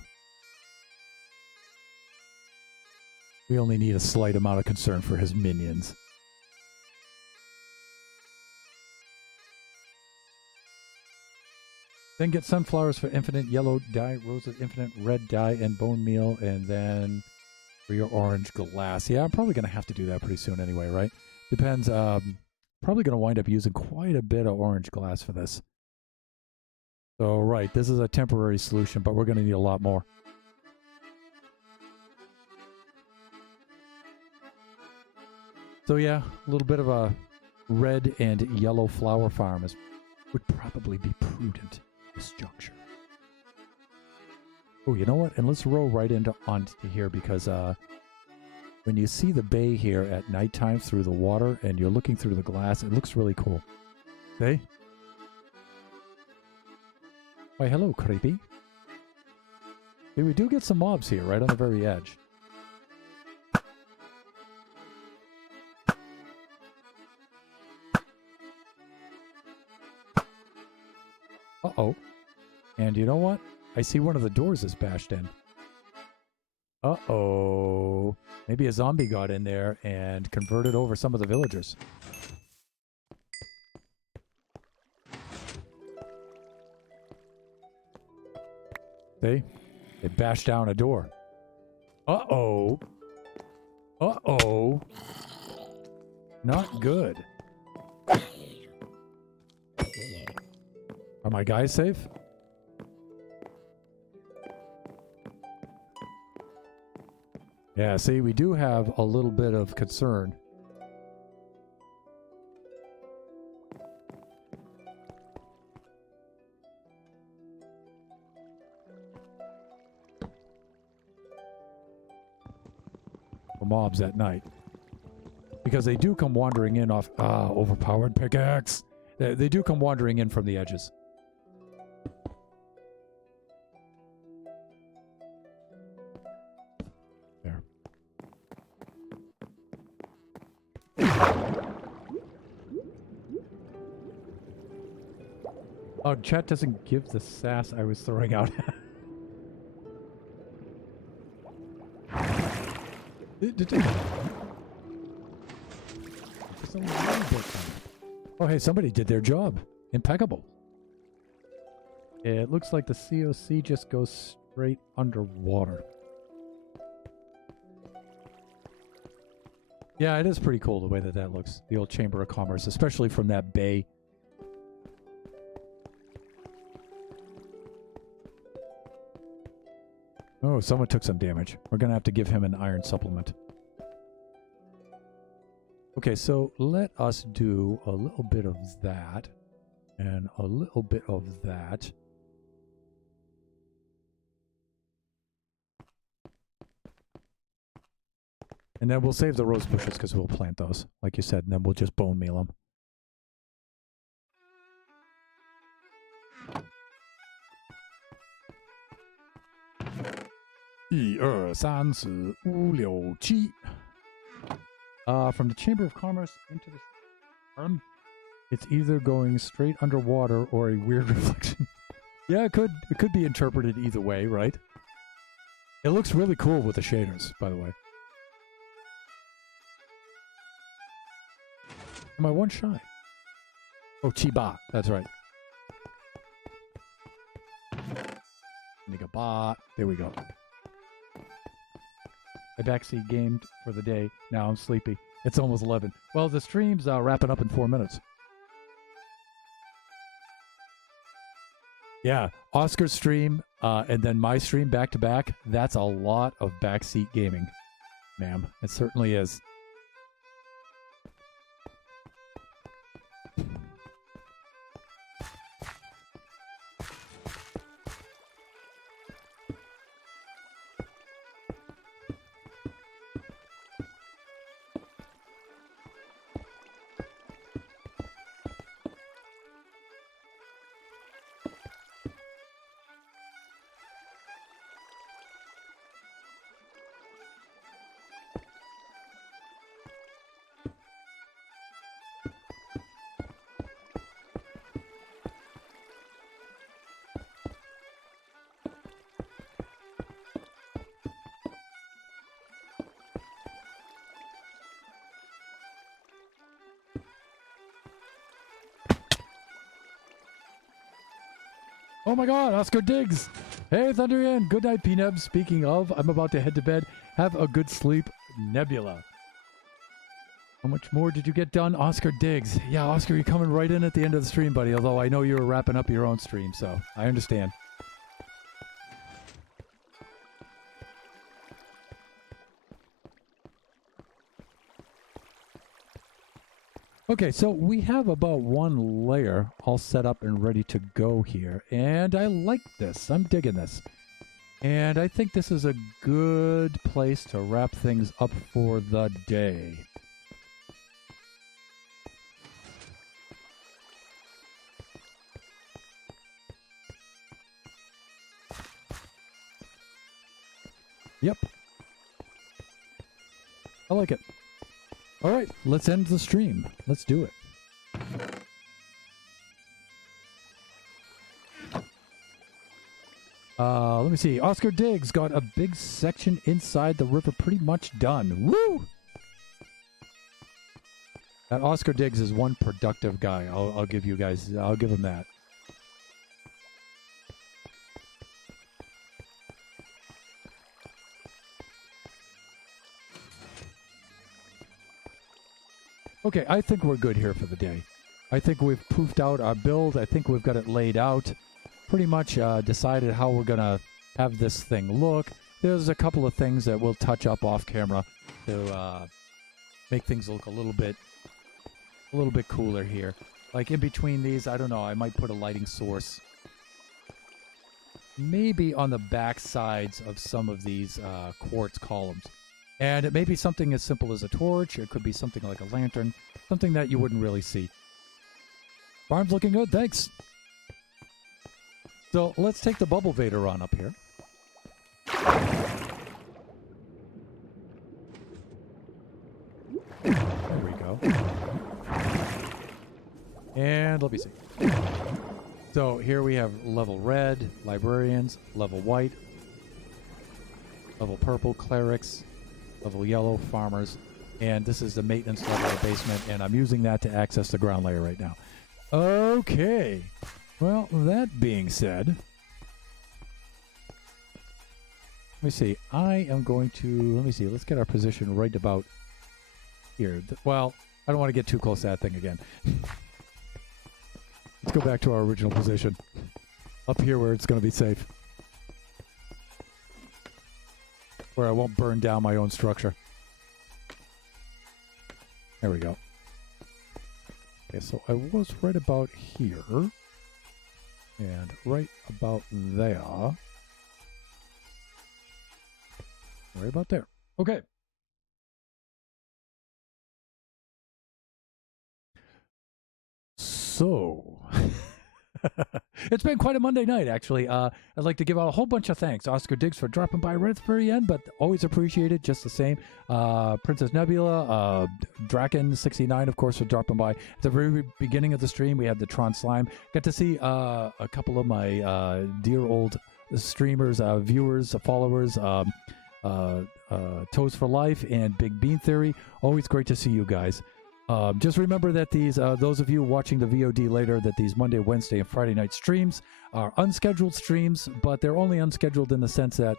We only need a slight amount of concern for his minions. Then get sunflowers for infinite yellow dye, roses infinite red dye, and bone meal, and then for your orange glass. Yeah, I'm probably going to have to do that pretty soon anyway, right? Depends. Probably going to wind up using quite a bit of orange glass for this. So, right, this is a temporary solution, but we're going to need a lot more. So yeah, a little bit of a red and yellow flower farm would probably be prudent at this juncture. Oh, you know what? And let's roll right onto here because when you see the bay here at nighttime through the water and you're looking through the glass, it looks really cool. Hey? Why, hello, creepy. Hey, we do get some mobs here right on the very edge. Uh-oh. And you know what? I see one of the doors is bashed in. Uh-oh. Maybe a zombie got in there and converted over some of the villagers. See? They bashed down a door. Uh-oh. Uh-oh. Not good. Are my guys safe? Yeah, see, we do have a little bit of concern. For mobs at night. Because they do come wandering in off... overpowered pickaxe! They do come wandering in from the edges. Oh, chat doesn't give the sass I was throwing out. Oh, hey, somebody did their job. Impeccable. It looks like the COC just goes straight underwater. Yeah, it is pretty cool the way that looks. The old Chamber of Commerce, especially from that bay. Oh, someone took some damage. We're going to have to give him an iron supplement. Okay, so let us do a little bit of that. And a little bit of that. And then we'll save the rose bushes because we'll plant those, like you said. And then we'll just bone meal them. From the Chamber of Commerce into the farm. It's either going straight underwater or a weird reflection. Yeah, it could be interpreted either way, right? It looks really cool with the shaders, by the way. Am I one shy? Oh, Chiba. That's right. Nigga ba. There we go. I backseat gamed for the day. Now I'm sleepy. It's almost 11. Well, the stream's wrapping up in 4 minutes. Yeah, Oscar's stream and then my stream back to back. That's a lot of backseat gaming, ma'am. It certainly is. Oh my god, Oscar Diggs! Hey, Thunderian! Good night, P-Neb. Speaking of, I'm about to head to bed. Have a good sleep, Nebula. How much more did you get done, Oscar Diggs? Yeah, Oscar, you're coming right in at the end of the stream, buddy, although I know you were wrapping up your own stream, so I understand. Okay, so we have about one layer all set up and ready to go here. And I like this. I'm digging this. And I think this is a good place to wrap things up for the day. Yep. I like it. All right, let's end the stream. Let's do it. Let me see. Oscar Diggs got a big section inside the river pretty much done. Woo! That Oscar Diggs is one productive guy. I'll give you guys, I'll give him that. Okay, I think we're good here for the day. I think we've poofed out our build. I think we've got it laid out. Pretty much decided how we're going to have this thing look. There's a couple of things that we'll touch up off camera to make things look a little bit cooler here. Like in between these, I don't know, I might put a lighting source. Maybe on the back sides of some of these quartz columns. And it may be something as simple as a torch. It could be something like a lantern. Something that you wouldn't really see. Farm's looking good, thanks. So let's take the Bubble Vader on up here. There we go. And let me see. So here we have level red, librarians, level white, level purple, clerics, level yellow, farmers, and this is the maintenance level of the basement, and I'm using that to access the ground layer right now. Okay. Well, that being said, let me see. I am going to, let me see, let's get our position right about here. Well, I don't want to get too close to that thing again. Let's go back to our original position. Up here where it's going to be safe. Where I won't burn down my own structure. There we go. Okay, so I was right about here. And right about there. Right about there. Okay. So, It's been quite a Monday night, actually. I'd like to give out a whole bunch of thanks. Oscar Diggs for dropping by right at the very end, but always appreciated just the same. Princess Nebula, Draken69, of course, for dropping by. At the very beginning of the stream, we had the Tron Slime. Got to see a couple of my dear old streamers, viewers, followers, Toes for Life and Big Bean Theory. Always great to see you guys. Just remember that these, those of you watching the VOD later, that these Monday, Wednesday, and Friday night streams are unscheduled streams, but they're only unscheduled in the sense that,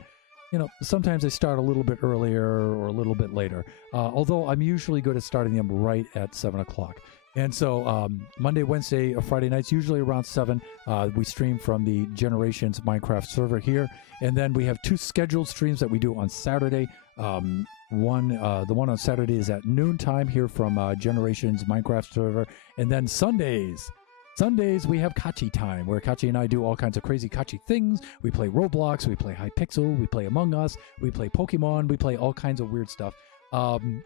you know, sometimes they start a little bit earlier or a little bit later. Although I'm usually good at starting them right at 7 o'clock. And so Monday, Wednesday, or Friday nights, usually around 7, we stream from the Generations Minecraft server here. And then we have 2 scheduled streams that we do on Saturday. The one on Saturday is at noontime here from Generations Minecraft server. And then Sundays we have Kachi time, where Kachi and I do all kinds of crazy Kachi things. We play Roblox, we play Hypixel, we play Among Us, we play Pokemon, we play all kinds of weird stuff.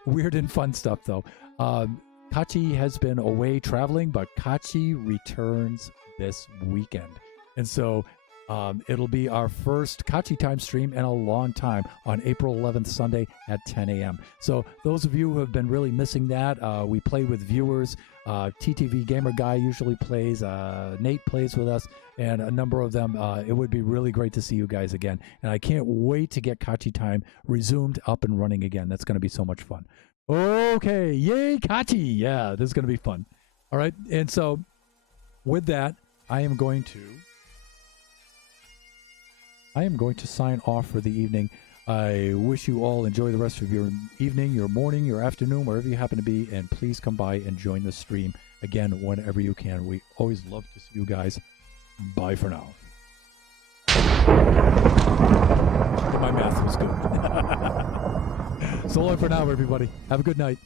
Weird and fun stuff, though. Kachi has been away traveling, but Kachi returns this weekend. And so it'll be our first Kachi Time stream in a long time on April 11th, Sunday at 10 a.m. So those of you who have been really missing that, we play with viewers. TTV Gamer Guy usually plays. Nate plays with us, and a number of them. It would be really great to see you guys again. And I can't wait to get Kachi Time resumed up and running again. That's going to be so much fun. Okay, yay, Kachi. Yeah, this is going to be fun. All right, and so with that, I am going to sign off for the evening. I wish you all enjoy the rest of your evening, your morning, your afternoon, wherever you happen to be, and please come by and join the stream again whenever you can. We always love to see you guys. Bye for now. My math was good. So long for now, everybody. Have a good night.